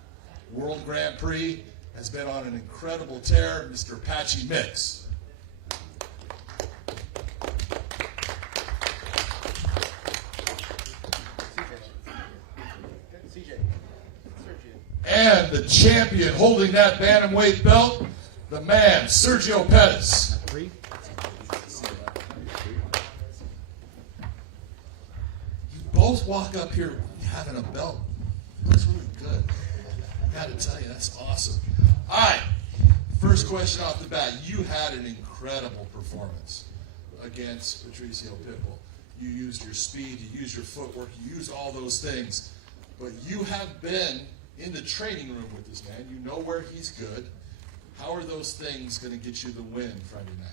World Grand Prix, has been on an incredible tear, Mr. Patchy Mix. And the champion holding that bantamweight belt, the man, Sergio Pettis. You both walk up here having a belt. Looks really good. I gotta tell you, that's awesome. All right, first question off the bat. You had an incredible performance against Patricio Pitbull. You used your speed, you used your footwork, you used all those things. But you have been in the training room with this man. You know where he's good. How are those things going to get you the win Friday night?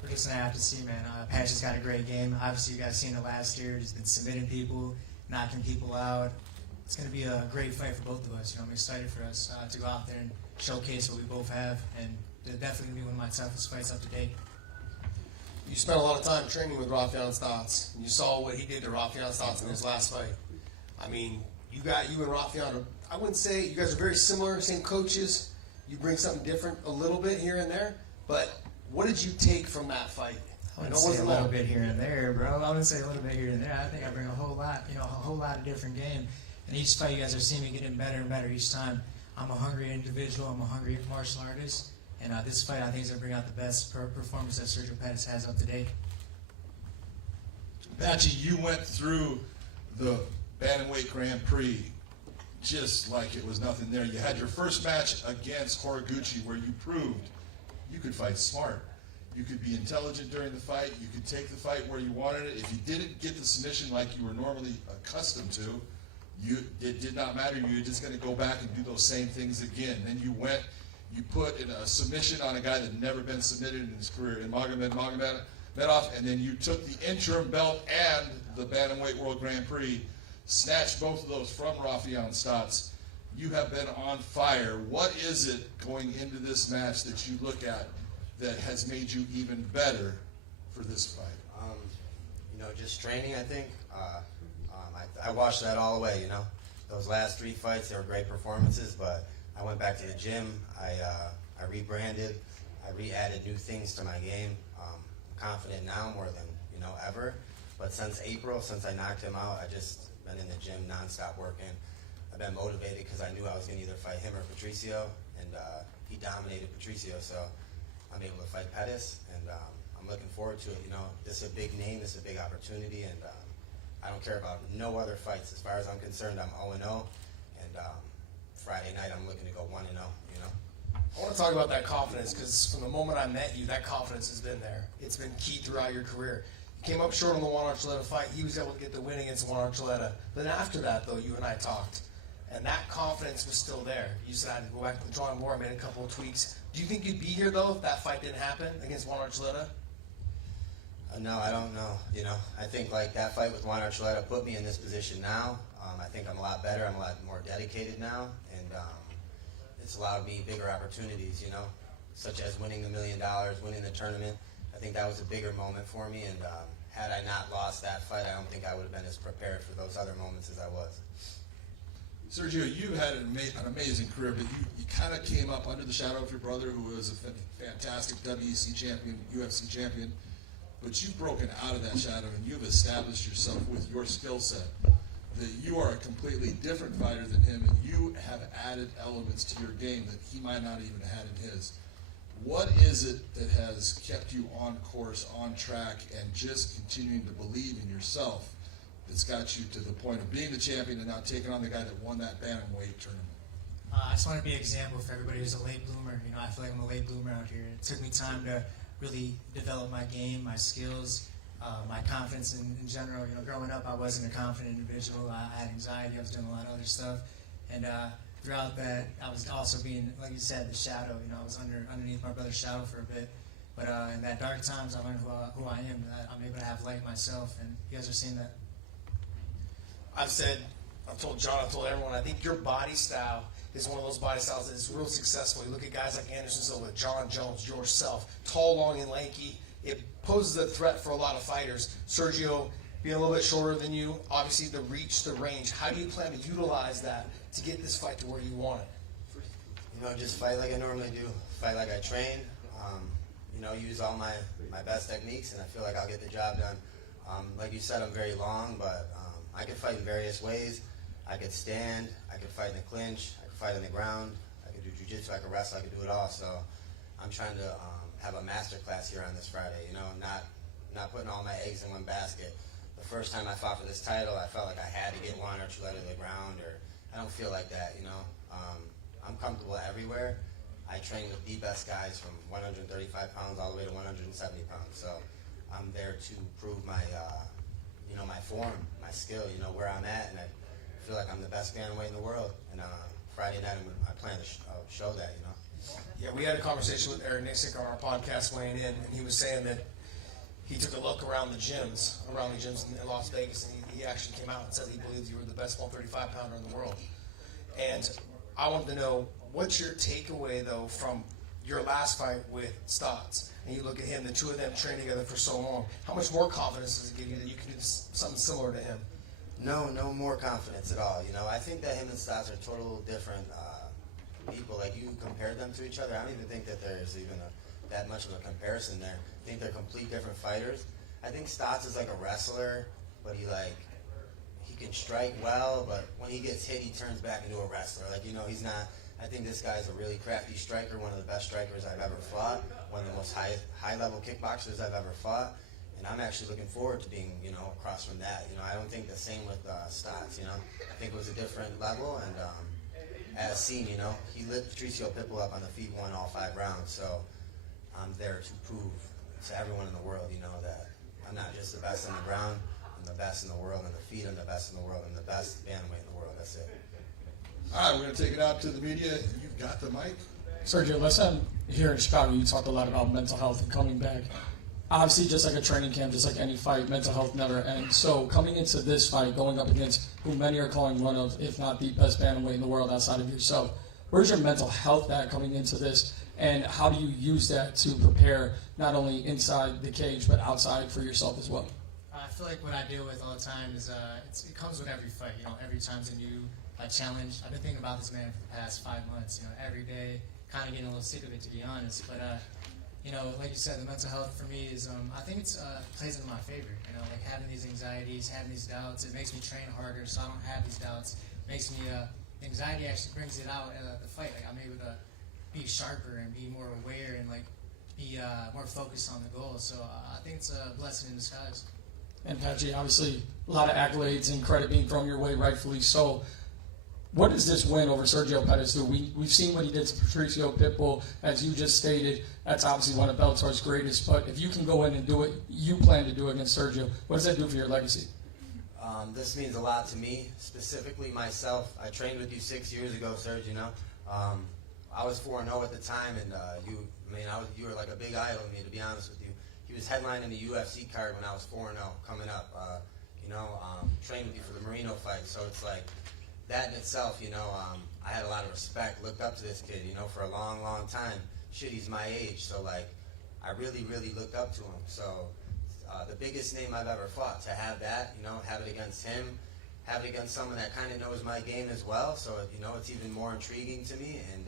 We're just going to have to see, man. Patchy's got a great game. Obviously, you guys seen it last year. He's been submitting people, knocking people out. It's going to be a great fight for both of us. I'm excited for us to go out there and showcase what we both have, and it's definitely going to be one of my toughest fights up to date. You spent a lot of time training with Raufeon Stots, and you saw what he did to Raufeon Stots in his last fight. I mean, you and Raufeon, I wouldn't say you guys are very similar, same coaches. You bring something different a little bit here and there, but what did you take from that fight? I wouldn't say a little bit here and there, bro. I wouldn't say a little bit here and there. I think I bring a whole lot, a whole lot of different game. And each fight, you guys are seeing me getting better and better each time. I'm a hungry individual. I'm a hungry martial artist. And this fight, I think, is going to bring out the best performance that Sergio Pettis has up to date. Patchy, you went through the Bantamweight Grand Prix just like it was nothing there. You had your first match against Horiguchi where you proved you could fight smart. You could be intelligent during the fight. You could take the fight where you wanted it. If you didn't get the submission like you were normally accustomed to, it did not matter. You were just going to go back and do those same things again. Then you went, you put in a submission on a guy that had never been submitted in his career, in Magomedov, and then you took the interim belt and the Bantamweight World Grand Prix, snatched both of those from Raufeon Stots. You have been on fire. What is it going into this match that you look at that has made you even better for this fight? Just training, I think. I washed that all away, Those last 3 fights, they were great performances, but I went back to the gym. I rebranded. I re-added new things to my game. I'm confident now more than, ever. But since April, since I knocked him out, I just been in the gym nonstop working. I've been motivated because I knew I was going to either fight him or Patricio, and he dominated Patricio, so I'm able to fight Pettis, and I'm looking forward to it. This is a big name, this is a big opportunity, and I don't care about no other fights. As far as I'm concerned, I'm 0-0, and Friday night I'm looking to go 1-0, I want to talk about that confidence because from the moment I met you, that confidence has been there. It's been key throughout your career. You came up short on the Juan Archuleta fight. He was able to get the win against Juan Archuleta. Then after that, though, you and I talked, and that confidence was still there. You said I had to go back to the drawing board. I made a couple of tweaks. Do you think you'd be here, though, if that fight didn't happen against Juan Archuleta? No, I don't know. I think that fight with Juan Archuleta put me in this position now. I think I'm a lot better. I'm a lot more dedicated now, and it's allowed me bigger opportunities, such as winning the $1 million, winning the tournament. I think that was a bigger moment for me, and had I not lost that fight, I don't think I would have been as prepared for those other moments as I was. Sergio, you've had an amazing career, but you kind of came up under the shadow of your brother, who was a fantastic WEC champion, UFC champion, but you've broken out of that shadow and you've established yourself with your skill set. That you are a completely different fighter than him, and you have added elements to your game that he might not even have had in his. What is it that has kept you on course, on track, and just continuing to believe in yourself that's got you to the point of being the champion and now taking on the guy that won that bantamweight tournament? I just want to be an example for everybody who's a late bloomer. I feel like I'm a late bloomer out here. It took me time to really develop my game, my skills, my confidence in general. Growing up, I wasn't a confident individual. I had anxiety. I was doing a lot of other stuff. And throughout that, I was also being, like you said, the shadow. I was underneath my brother's shadow for a bit. But in that dark times, I learned who I am. I'm able to have light myself, and you guys are seeing that. I've told John, I've told everyone, I think your body style is one of those body styles that is real successful. You look at guys like Anderson Silva, John Jones, yourself, tall, long, and lanky. It poses a threat for a lot of fighters. Sergio being a little bit shorter than you, obviously the reach, the range. How do you plan to utilize that to get this fight to where you want it? Just fight like I normally do, fight like I train, use all my best techniques, and I feel like I'll get the job done. Like you said, I'm very long, but I can fight in various ways. I could stand, I could fight in the clinch, I could fight on the ground, I could do jiu-jitsu, I could wrestle, I could do it all. So I'm trying to have a master class here on this Friday, not putting all my eggs in one basket. The first time I fought for this title, I felt like I had to get Juan Archuleta to the ground, or I don't feel like that, I'm comfortable everywhere. I train with the best guys from 135 pounds all the way to 170 pounds. So I'm there to prove my, my form, my skill, where I'm at, and I feel like I'm the best bantamweight in the world. And Friday night, I plan to show that, Yeah, we had a conversation with Eric Nixick on our podcast weighing in, and he was saying that he took a look around the gyms in Las Vegas, and he actually came out and said he believes you were the best 135 pounder in the world. And I wanted to know, what's your takeaway though from your last fight with Stots? And you look at him, the two of them trained together for so long. How much more confidence does it give you that you can do something similar to him? No more confidence at all. You know, I think that him and Stots are total different people. Like, you compared them to each other, I don't even think that there's even that much of a comparison there. I think they're complete different fighters. I think Stots is like a wrestler, but he can strike well, but when he gets hit, he turns back into a wrestler. Like, you know, he's not. I think this guy's a really crafty striker, one of the best strikers I've ever fought, one of the most high-level kickboxers I've ever fought, and I'm actually looking forward to being, you know, across from that. You know, I don't think the same with Stots, you know. I think it was a different level, and as seen, you know, he lit Patricio Pitbull up on the feet, won all 5 rounds, so I'm there to prove to everyone in the world, you know, that I'm not just the best on the ground, I'm the best in the world, on the feet I'm the best in the world, I'm the best bantamweight in the world, that's it. All right, we're going to take it out to the media. You've got the mic. Sergio, last time here in Chicago, you talked a lot about mental health and coming back. Obviously, just like a training camp, just like any fight, mental health never ends. So coming into this fight, going up against who many are calling one of, if not the best bantamweight in the world outside of yourself, where's your mental health at coming into this? And how do you use that to prepare not only inside the cage, but outside for yourself as well? I feel like what I deal with all the time is it comes with every fight. You know, every time's a new challenge. I've been thinking about this man for the past 5 months. You know, every day, kind of getting a little sick of it, to be honest. But you know, like you said, the mental health for me is I think it's plays into my favor. You know, like having these anxieties, having these doubts, it makes me train harder, so I don't have these doubts. It makes me anxiety actually brings it out in the fight. Like, I'm able to be sharper and be more aware and like be more focused on the goal. So I think it's a blessing in disguise. And Patchy, obviously, a lot of accolades and credit being thrown your way, rightfully so. What does this win over Sergio Pettis do? We've seen what he did to Patricio Pitbull, as you just stated. That's obviously one of Bellator's greatest. But if you can go in and do it, you plan to do it against Sergio. What does that do for your legacy? This means a lot to me, specifically myself. I trained with you 6 years ago, Sergio. You know, I was 4-0 at the time, and you were like a big idol to me, to be honest with you. He was headlining the UFC card when I was 4-0 coming up. Trained with you for the Marino fight, so it's like that in itself. You know, I had a lot of respect, looked up to this kid. You know, for a long, long time. Shit, he's my age, so like I really, really looked up to him. So the biggest name I've ever fought, to have that, you know, have it against him, have it against someone that kind of knows my game as well. So you know, it's even more intriguing to me, and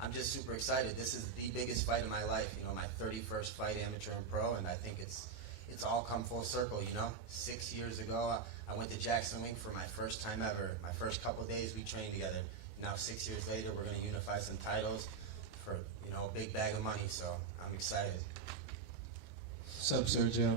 I'm just super excited. This is the biggest fight of my life. You know, my 31st fight, amateur and pro, and I think it's all come full circle. You know, 6 years ago, I went to Jackson Wink for my first time ever. My first couple days, we trained together. Now 6 years later, we're going to unify some titles for, you know, a big bag of money. So I'm excited. What's up, Sergio?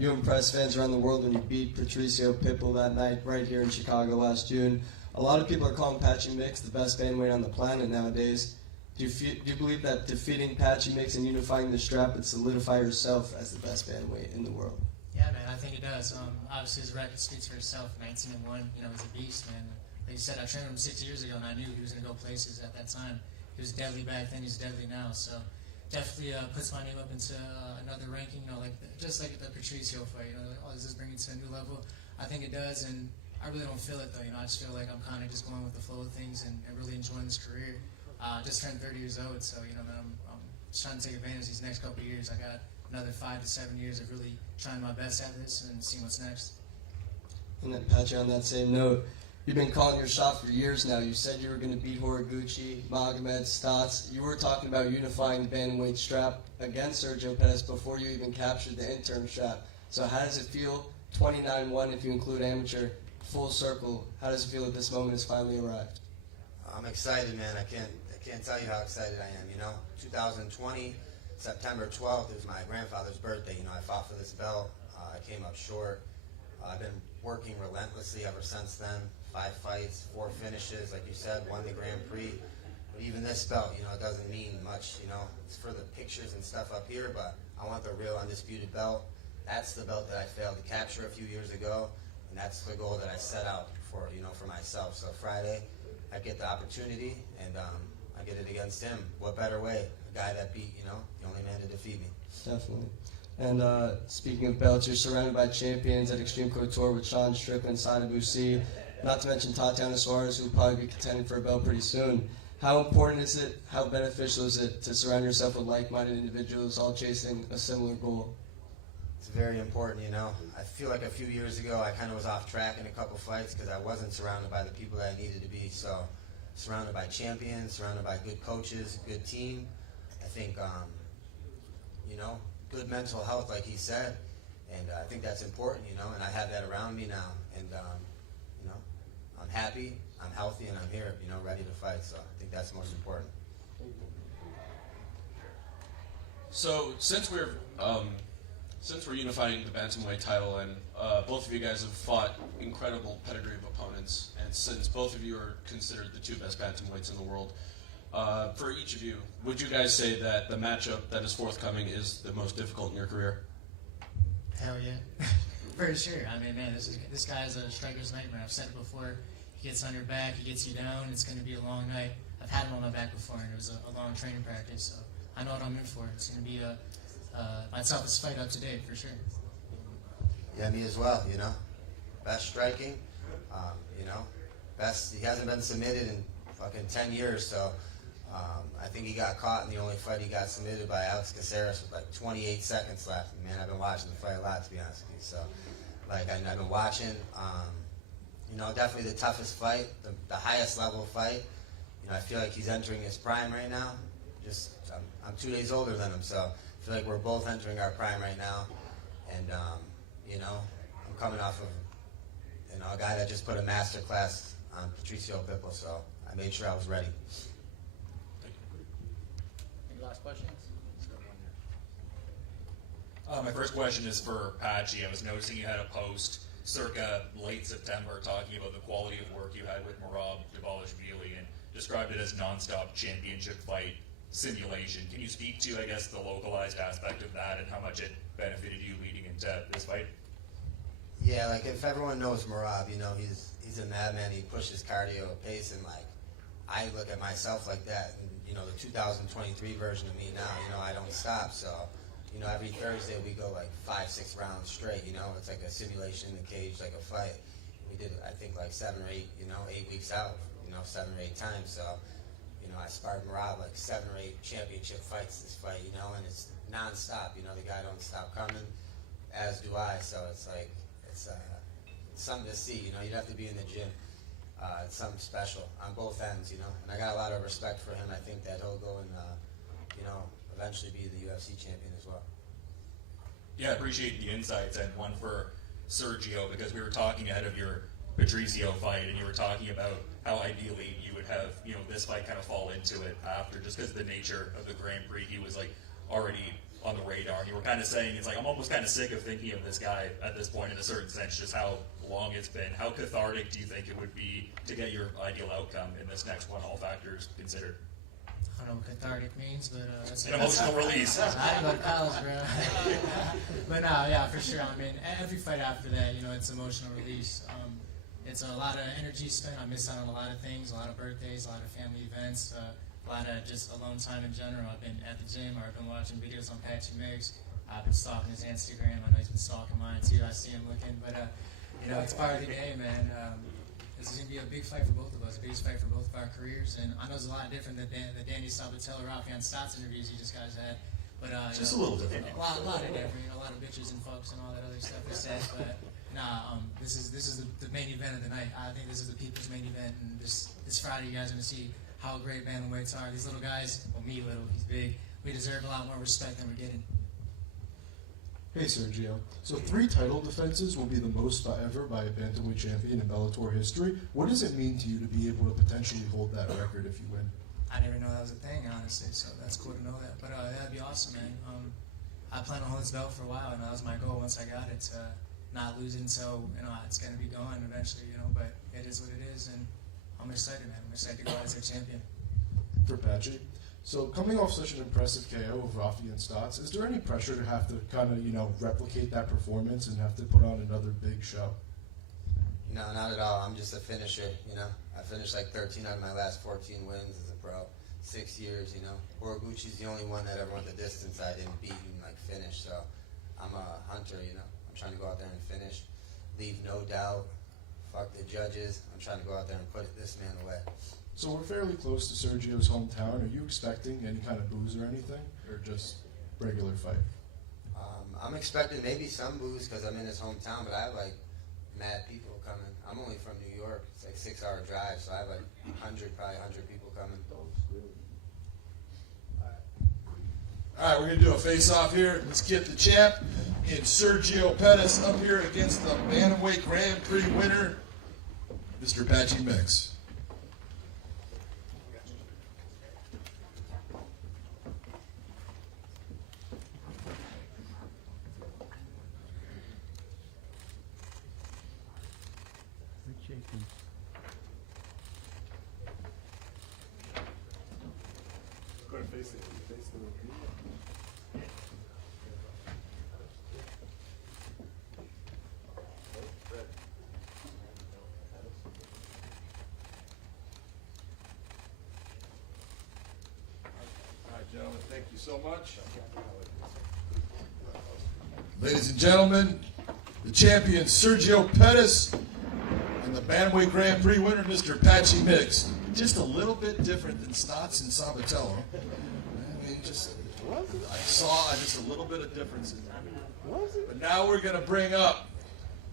You impressed fans around the world when you beat Patricio Pitbull that night right here in Chicago last June. A lot of people are calling Patchy Mix the best bantamweight on the planet nowadays. Do you believe that defeating Patchy Mix and unifying the strap would solidify yourself as the best bantamweight in the world? Yeah, man, I think it does. Obviously, his record speaks for itself. 19-1. You know, he's a beast, man. Like you said, I trained him 6 years ago, and I knew he was going to go places at that time. He was deadly back then. He's deadly now. So definitely puts my name up into another ranking. You know, just like the Patricio fight. You know, does this bring me to a new level? I think it does, and I really don't feel it though. You know, I just feel like I'm kind of just going with the flow of things and really enjoying this career. Just turned 30 years old, so you know, man, I'm just trying to take advantage of these next couple of years. I got another 5 to 7 years of really trying my best at this and seeing what's next. And then, Patchy, on that same note, you've been calling your shot for years now. You said you were going to beat Horiguchi, Magomed, Stots. You were talking about unifying the bantamweight strap against Sergio Pettis before you even captured the interim strap. So how does it feel, 29-1 if you include amateur, full circle? How does it feel that this moment has finally arrived? I'm excited, man. I can't tell you how excited I am. You know, 2020, September 12th, it was my grandfather's birthday. You know, I fought for this belt. I came up short. I've been working relentlessly ever since then. 5 fights, 4 finishes, like you said, won the Grand Prix. But even this belt, you know, it doesn't mean much. You know, it's for the pictures and stuff up here, but I want the real undisputed belt. That's the belt that I failed to capture a few years ago, and that's the goal that I set out for, you know, for myself. So Friday, I get the opportunity, and I get it against him. What better way? A guy that beat, you know, the only man to defeat me. Definitely. And speaking of belts, you're surrounded by champions at Extreme Couture with Sean Strickland, Sada Busi, not to mention Tatiana Suarez, who will probably be contending for a belt pretty soon. How important is it, how beneficial is it to surround yourself with like-minded individuals all chasing a similar goal? It's very important, you know. I feel like a few years ago I kind of was off track in a couple fights because I wasn't surrounded by the people that I needed to be. So surrounded by champions, surrounded by good coaches, good team. I think, you know, good mental health, like he said. And I think that's important, you know, and I have that around me now. And, you know, I'm happy, I'm healthy, and I'm here, you know, ready to fight. So I think that's most important. So since we're unifying the bantamweight title, and both of you guys have fought incredible pedigree of opponents, and since both of you are considered the two best bantamweights in the world, for each of you, would you guys say that the matchup that is forthcoming is the most difficult in your career? Hell yeah. For sure. I mean, man, this guy's a striker's nightmare. I've said it before. He gets on your back, he gets you down. It's going to be a long night. I've had him on my back before, and it was a long training practice, so I know what I'm in for. It's going to be my toughest fight up to date, for sure. Yeah, me as well, you know. Best striking, you know. Best, he hasn't been submitted in fucking 10 years, so I think he got caught in the only fight he got submitted by Alex Caceres with like 28 seconds left. And man, I've been watching the fight a lot, to be honest with you. So, like, I've been watching, you know, definitely the toughest fight, the highest level fight. You know, I feel like he's entering his prime right now. Just, I'm 2 days older than him, so I feel like we're both entering our prime right now. And, you know, I'm coming off of, you know, a guy that just put a master class on Patricio, Pitbull, so I made sure I was ready. Any last questions? My first question is for Patchy. I was noticing you had a post circa late September talking about the quality of work you had with Merab Dvalishvili and described it as nonstop championship fight simulation. Can you speak to, I guess, the localized aspect of that and how much it benefited you leading into this fight? Yeah, like if everyone knows Merab, you know, he's a madman. He pushes cardio pace, and like I look at myself like that. And you know, the 2023 version of me now, you know, I don't stop. So, you know, every Thursday we go like 5-6 rounds straight. You know, it's like a simulation in the cage, like a fight. We did, I think, like 7 or 8, you know, 8 weeks out, you know, 7 or 8 times. So, you know, I sparred Merab like 7 or 8 championship fights this fight, you know, and it's nonstop. You know, the guy don't stop coming, as do I. So it's like, it's something to see. You know, you'd have to be in the gym. It's something special on both ends, you know. And I got a lot of respect for him. I think that he'll go and, you know, eventually be the UFC champion as well. Yeah, I appreciate the insights, and one for Sergio, because we were talking ahead of your Patricio fight, and you were talking about how ideally you would have, you know, this fight kind of fall into it after, just because the nature of the Grand Prix, he was like already on the radar. And you were kind of saying, it's like, I'm almost kind of sick of thinking of this guy at this point in a certain sense, just how long it's been. How cathartic do you think it would be to get your ideal outcome in this next one, all factors considered? I don't know what cathartic means, but that's an emotional release. I didn't go to college, bro. But no, yeah, for sure. I mean, every fight after that, you know, it's emotional release. It's a lot of energy spent. I miss out on a lot of things, a lot of birthdays, a lot of family events, a lot of just alone time in general. I've been at the gym, or I've been watching videos on Patchy Mix. I've been stalking his Instagram. I know he's been stalking mine too. I see him looking, but you know, it's part of the game, man. This is going to be a big fight for both of us, biggest fight for both of our careers. And I know it's a lot different than the Danny Sabatello, Raufeon, Stots interviews you just guys had. But, just you know, a little different. A lot of different, you know, a lot of bitches and fucks and all that other stuff we said. But nah, this is the main event of the night. I think this is the people's main event. And this Friday, you guys are going to see how great bantamweights are. These little guys, well, me little, he's big. We deserve a lot more respect than we're getting. Hey Sergio, so 3 title defenses will be the most ever by a bantamweight champion in Bellator history. What does it mean to you to be able to potentially hold that record if you win? I didn't even know that was a thing, honestly, so that's cool to know that. But that'd be awesome, man. I plan on holding this belt for a while, and that was my goal once I got it, to not lose it until, you know, it's going to be gone eventually, you know, but it is what it is, and I'm excited, man. I'm excited to go out as a champion. For Patchy, so coming off such an impressive KO of Raufeon and Stots, is there any pressure to have to kind of, you know, replicate that performance and have to put on another big show? No, not at all. I'm just a finisher, you know. I finished like 13 out of my last 14 wins as a pro. 6 years, you know. Horiguchi's the only one that ever went the distance I didn't beat and like finish. So, I'm a hunter, you know. I'm trying to go out there and finish, leave no doubt. Fuck the judges. I'm trying to go out there and put this man away. So we're fairly close to Sergio's hometown. Are you expecting any kind of booze or anything, or just regular fight? I'm expecting maybe some booze because I'm in his hometown, but I have like mad people coming. I'm only from New York. It's like a 6-hour drive, so I have like probably 100 people coming. All right, we're going to do a face-off here. Let's get the champ in Sergio Pettis up here against the Bantamweight Grand Prix winner, Mr. Patchy Mix. Go ahead and face the All right, gentlemen, thank you so much. Ladies and gentlemen, the champion Sergio Pettis and the Bantamweight Grand Prix winner, Mr. Patchy Mix. Just a little bit different than Stots and Sabatello. I mean, I saw just a little bit of difference in there. But now we're going to bring up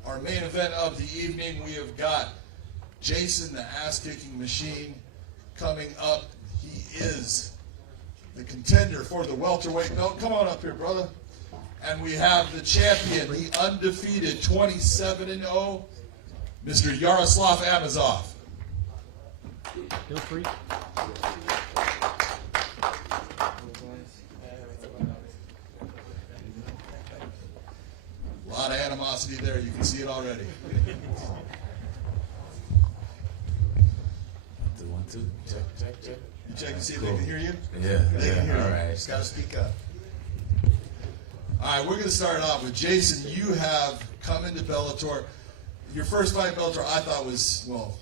our main event of the evening. We have got Jason, the ass-kicking machine, coming up. He is the contender for the welterweight belt. Come on up here, brother. And we have the champion, the undefeated 27-0, Mr. Yaroslav Amosov. Feel free. A lot of animosity there. You can see it already. 1, 2. Check. You check to see if they can hear you? Yeah. They can hear All you. right. Just got to speak up. All right, we're going to start off with Jason. You have come into Bellator. Your first fight in Bellator, I thought was, well,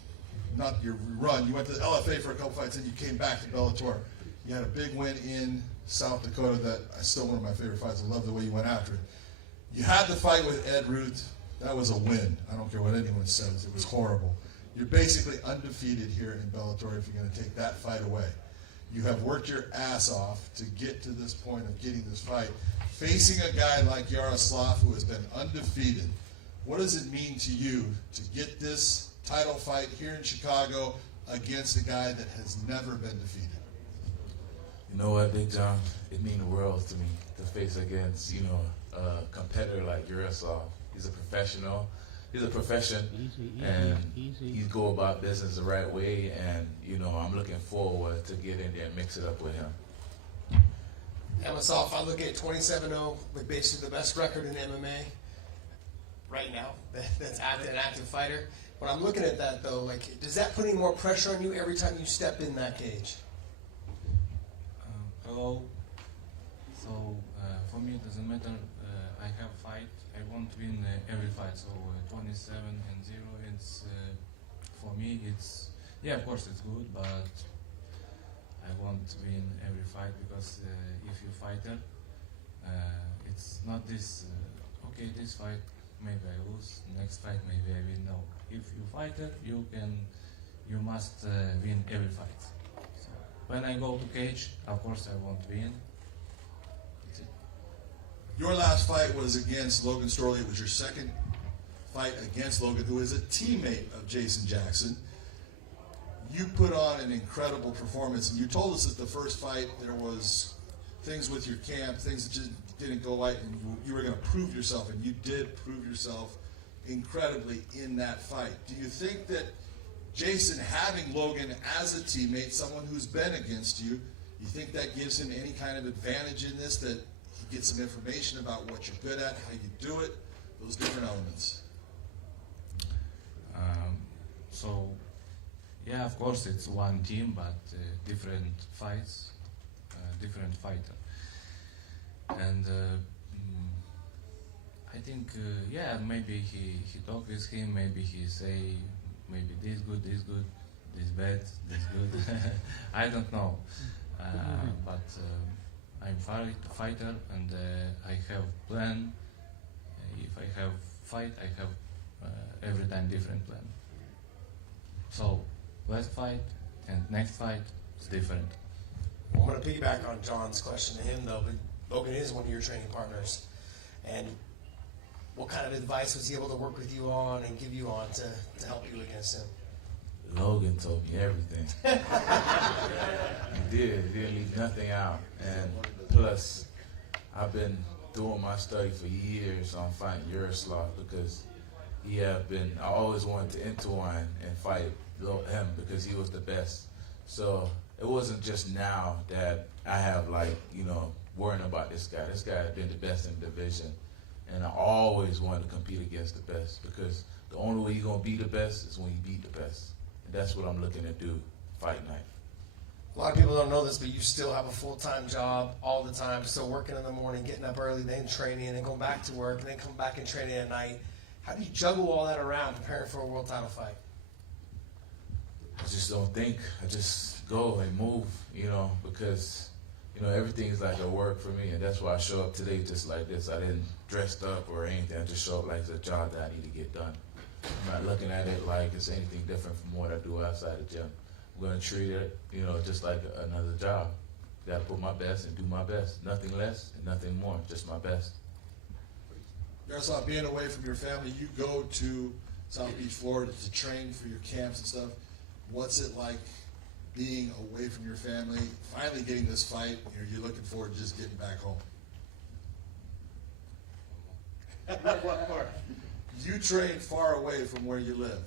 not your run. You went to the LFA for a couple fights, and you came back to Bellator. You had a big win in South Dakota that is still one of my favorite fights. I love the way you went after it. You had the fight with Ed Ruth. That was a win. I don't care what anyone says. It was horrible. You're basically undefeated here in Bellator if you're going to take that fight away. You have worked your ass off to get to this point of getting this fight. Facing a guy like Yaroslav who has been undefeated, what does it mean to you to get this title fight here in Chicago against a guy that has never been defeated? You know what, Big John? It means the world to me to face against, a competitor like Yaroslav. He's a professional. He's a profession, and he go about business the right way, and, I'm looking forward to get in there and mix it up with him. Amosov, I look at 27-0 with basically the best record in MMA right now. That's an active fighter. When I'm looking at that, though, does that put any more pressure on you every time you step in that cage? Hello. So for me, it doesn't matter. I have a fight. I want to win every fight. So 27-0. It's for me. It's of course it's good, but I want to win every fight because if you fighter, it's not this. Okay, this fight maybe I lose. Next fight maybe I win. No, if you fighter, you must win every fight. So when I go to cage, of course I want to win. That's it. Your last fight was against Logan Storley. It was your second fight against Logan, who is a teammate of Jason Jackson. You put on an incredible performance, and you told us that the first fight there was things with your camp, things that just didn't go right, and you were going to prove yourself, and you did prove yourself incredibly in that fight. Do you think that Jason having Logan as a teammate, someone who's been against you, you think that gives him any kind of advantage in this, that he gets some information about what you're good at, how you do it, those different elements? Yeah, of course it's one team, but different fights, different fighter. And I think, maybe he talk with him, maybe he say, maybe this good, this bad, this good. I don't know. But I'm fighter, and I have plan I have fight, I have every time different plan. So last fight and next fight is different. I'm going to piggyback on John's question to him, though, but Logan is one of your training partners. And what kind of advice was he able to work with you on and give you on to help you against him? Logan told me everything. He didn't leave nothing out. And plus, I've been doing my study for years on fighting Yaroslav because I always wanted to intertwine and fight him because he was the best. So it wasn't just now that I have worrying about this guy. This guy has been the best in the division. And I always wanted to compete against the best because the only way you're going to be the best is when you beat the best. And that's what I'm looking to do, fight night. A lot of people don't know this, but you still have a full-time job all the time, still working in the morning, getting up early, then training, and then going back to work, and then come back and training at night. How do you juggle all that around preparing for a world title fight? I just don't think. I just go and move, because, everything is like a work for me, and that's why I show up today just like this. I didn't dress up or anything. I just show up like it's a job that I need to get done. I'm not looking at it like it's anything different from what I do outside the gym. I'm going to treat it, just like another job. Got to put my best and do my best. Nothing less and nothing more, just my best. Yaroslav, being away from your family, you go to South Beach, Florida to train for your camps and stuff. What's it like being away from your family, finally getting this fight, you're looking forward to just getting back home? What part? You train far away from where you live.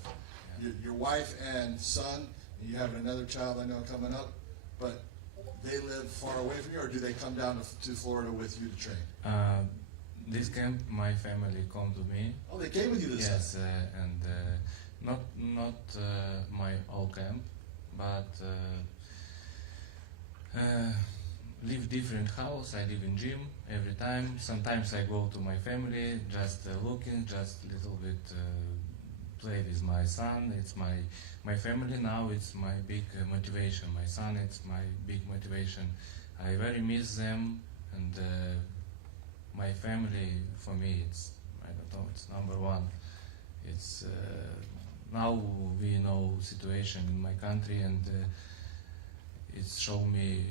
Your wife and son, and you have another child I know coming up, but they live far away from you, or do they come down to Florida with you to train? This camp, my family come to me. Oh, they came with you this time? Yes, and not my whole camp, but live different house. I live in gym every time. Sometimes I go to my family, just looking, just a little bit play with my son. It's my family now. It's my big motivation. My son, it's my big motivation. I very miss them, and my family for me, it's it's number one. It's now we know situation in my country, and it's show me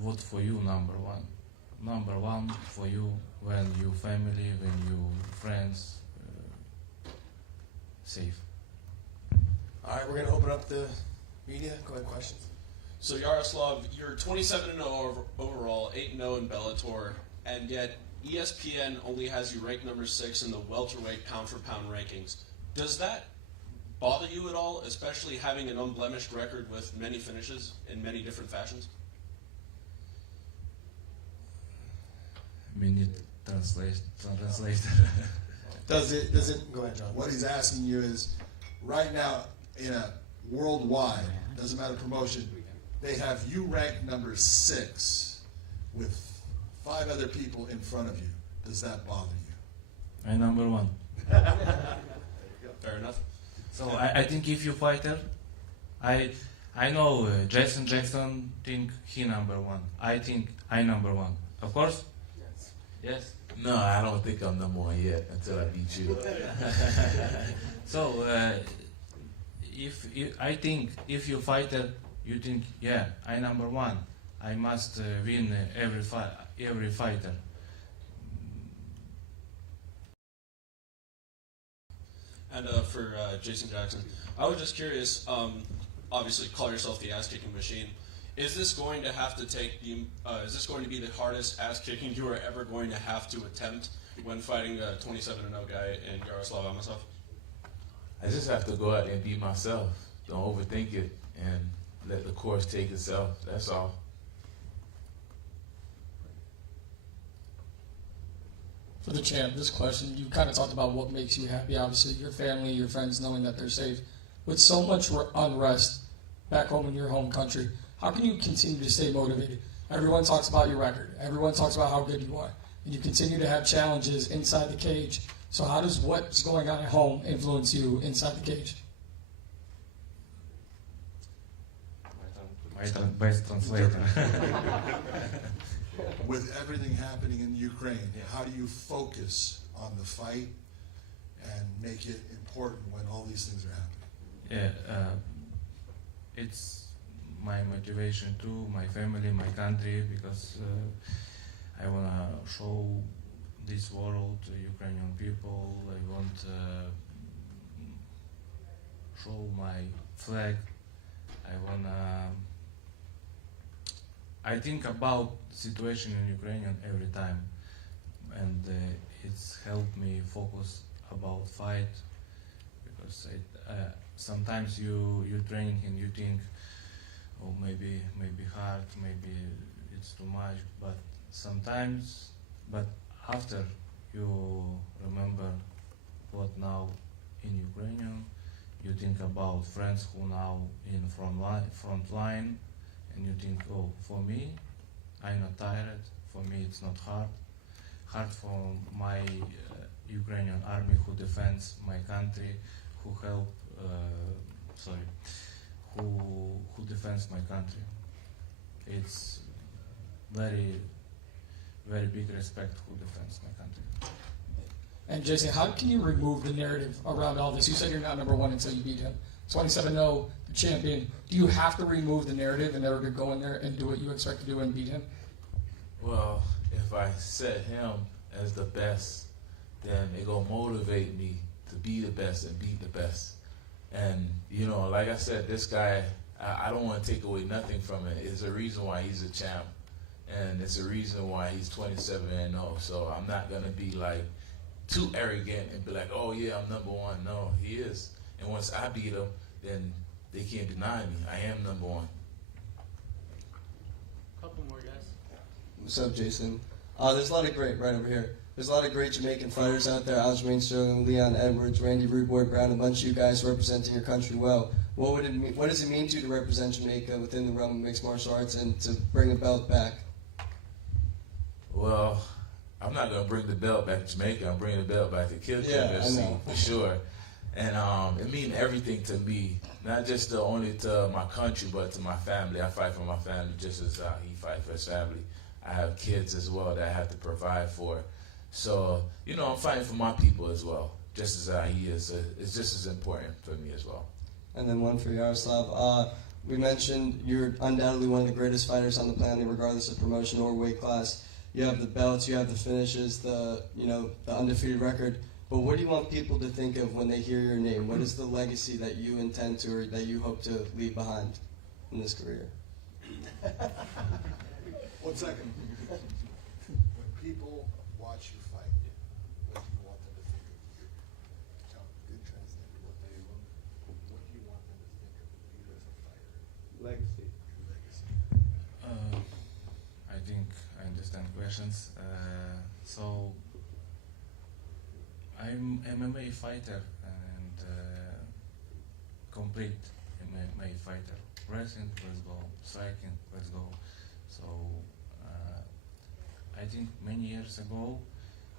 what for you number one. Number one for you when you family, when you friends safe. All right, we're going to open up the media. Go ahead, questions. So Yaroslav, you're 27-0 overall, 8-0 in Bellator, and yet ESPN only has you ranked number 6 in the welterweight pound-for-pound rankings. Does that bother you at all, especially having an unblemished record with many finishes in many different fashions? Minute translate. Does it? Go ahead, John. What he's asking you is, right now, in a worldwide, doesn't matter promotion, they have you ranked number 6 with 5 other people in front of you. Does that bother you? I'm number 1. Fair enough. So I think if you fighter, I know Jason Jackson think he number 1. I think I number 1. Of course. Yes. No, I don't think I'm number 1 yet until I beat you. So I think if you fighter, you think I number 1. I must win every fighter. And for Jason Jackson, I was just curious. Obviously, call yourself the ass-kicking machine. Is this going to have to take the? Is this going to be the hardest ass-kicking you are ever going to have to attempt when fighting a 27-0 guy in Yaroslav Amosov? I just have to go out and be myself. Don't overthink it and let the course take itself. That's all. For the champ, this question, you kind of talked about what makes you happy. Obviously, your family, your friends, knowing that they're safe. With so much unrest back home in your home country, how can you continue to stay motivated? Everyone talks about your record. Everyone talks about how good you are. And you continue to have challenges inside the cage. So how does what's going on at home influence you inside the cage? Best translator. With everything happening in Ukraine, how do you focus on the fight and make it important when all these things are happening? Yeah, it's my motivation too, my family, my country, because I want to show this world, Ukrainian people. I want to show my flag. I think about situation in Ukraine every time, and it's helped me focus about fight, because sometimes you training and you think, oh, maybe hard, maybe it's too much, but sometimes, but after you remember what now in Ukrainian, you think about friends who now in front line, and you think, oh, for me, I'm not tired, for me it's not hard for my Ukrainian army who defends my country, who help, who defends my country. It's very, very big respect who defends my country. And Jason, how can you remove the narrative around all this? You said you're not number one until you beat him. 27-0, the champion. Do you have to remove the narrative in order to go in there and do what you expect to do and beat him? Well, if I set him as the best, then it gonna motivate me to be the best and beat the best. And you know, like I said, this guy, I don't want to take away nothing from it. It's a reason why he's a champ, and it's a reason why he's 27-0. So I'm not gonna be like too arrogant and be like, oh yeah, I'm number one. No, he is. And once I beat him, then they can't deny me. I am number one. Couple more guys. What's up, Jason? There's a lot of great, right over here. There's a lot of great Jamaican fighters out there. Aljamain Sterling, Leon Edwards, Randy Rude Boy Brown, a bunch of you guys representing your country well. What does it mean to you to represent Jamaica within the realm of mixed martial arts and to bring a belt back? Well, I'm not gonna bring the belt back to Jamaica. I'm bringing the belt back to Kill FC for sure. And it means everything to me, not just only to my country, but to my family. I fight for my family just as he fights for his family. I have kids as well that I have to provide for. So, you know, I'm fighting for my people as well, just as he is. It's just as important for me as well. And then one for Yaroslav. We mentioned you're undoubtedly one of the greatest fighters on the planet, regardless of promotion or weight class. You have the belts, you have the finishes, the undefeated record. But what do you want people to think of when they hear your name? What is the legacy that you intend to, or that you hope to leave behind in this career? 1 second. When people watch you fight, what do you want them to think of you? Good translator. What do you want them to think of you as a fighter? Legacy. Legacy. I think I understand questions. So I'm MMA fighter and complete MMA fighter. Wrestling, let's go. Striking, let's go. So I think many years ago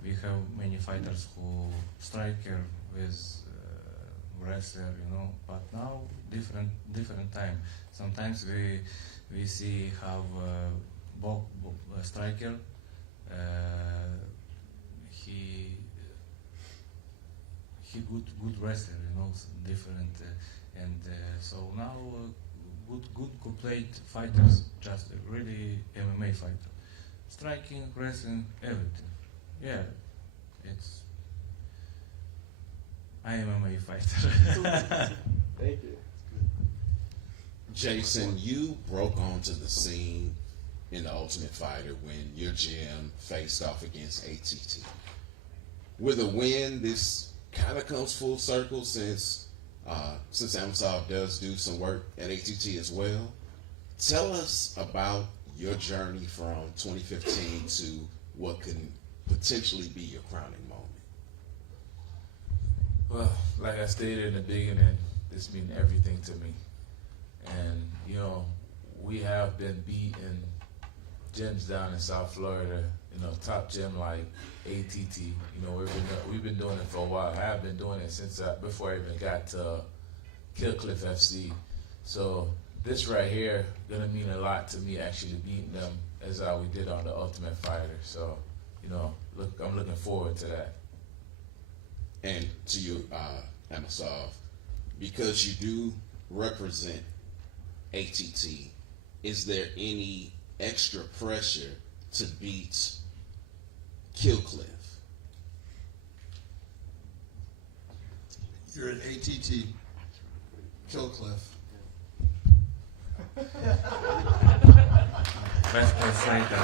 we have many fighters who striker with wrestler, you know. But now different time. Sometimes we see how striker he good wrestler, you know, different, and so now good complete fighters, just really MMA fighter, striking, wrestling, everything. Yeah, I am MMA fighter. Thank you. Jason, you broke onto the scene in The Ultimate Fighter when your gym faced off against ATT. With a win, this kind of comes full circle since Amosov does do some work at ATT as well. Tell us about your journey from 2015 to what can potentially be your crowning moment. Well, like I stated in the beginning, this means everything to me. And, you know, we have been beating gyms down in South Florida, you know, top gym like ATT. You know, we've been doing it for a while. I've been doing it since before I even got to Kill Cliff FC. So this right here gonna mean a lot to me, actually beating them as we did on The Ultimate Fighter. So, you know, I'm looking forward to that. and to you, Amosov, because you do represent ATT, is there any extra pressure to beat Killcliff? You're at ATT, Killcliff. Best fighter.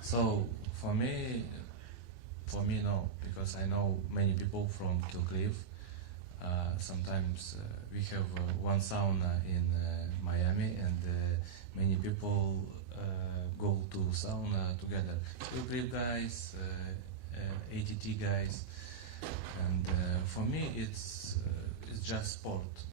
So for me, no, because I know many people from Killcliff. Sometimes we have one sauna in Miami, and many people go to sauna together. Killcliff guys, ATT guys, and for me it's just sport.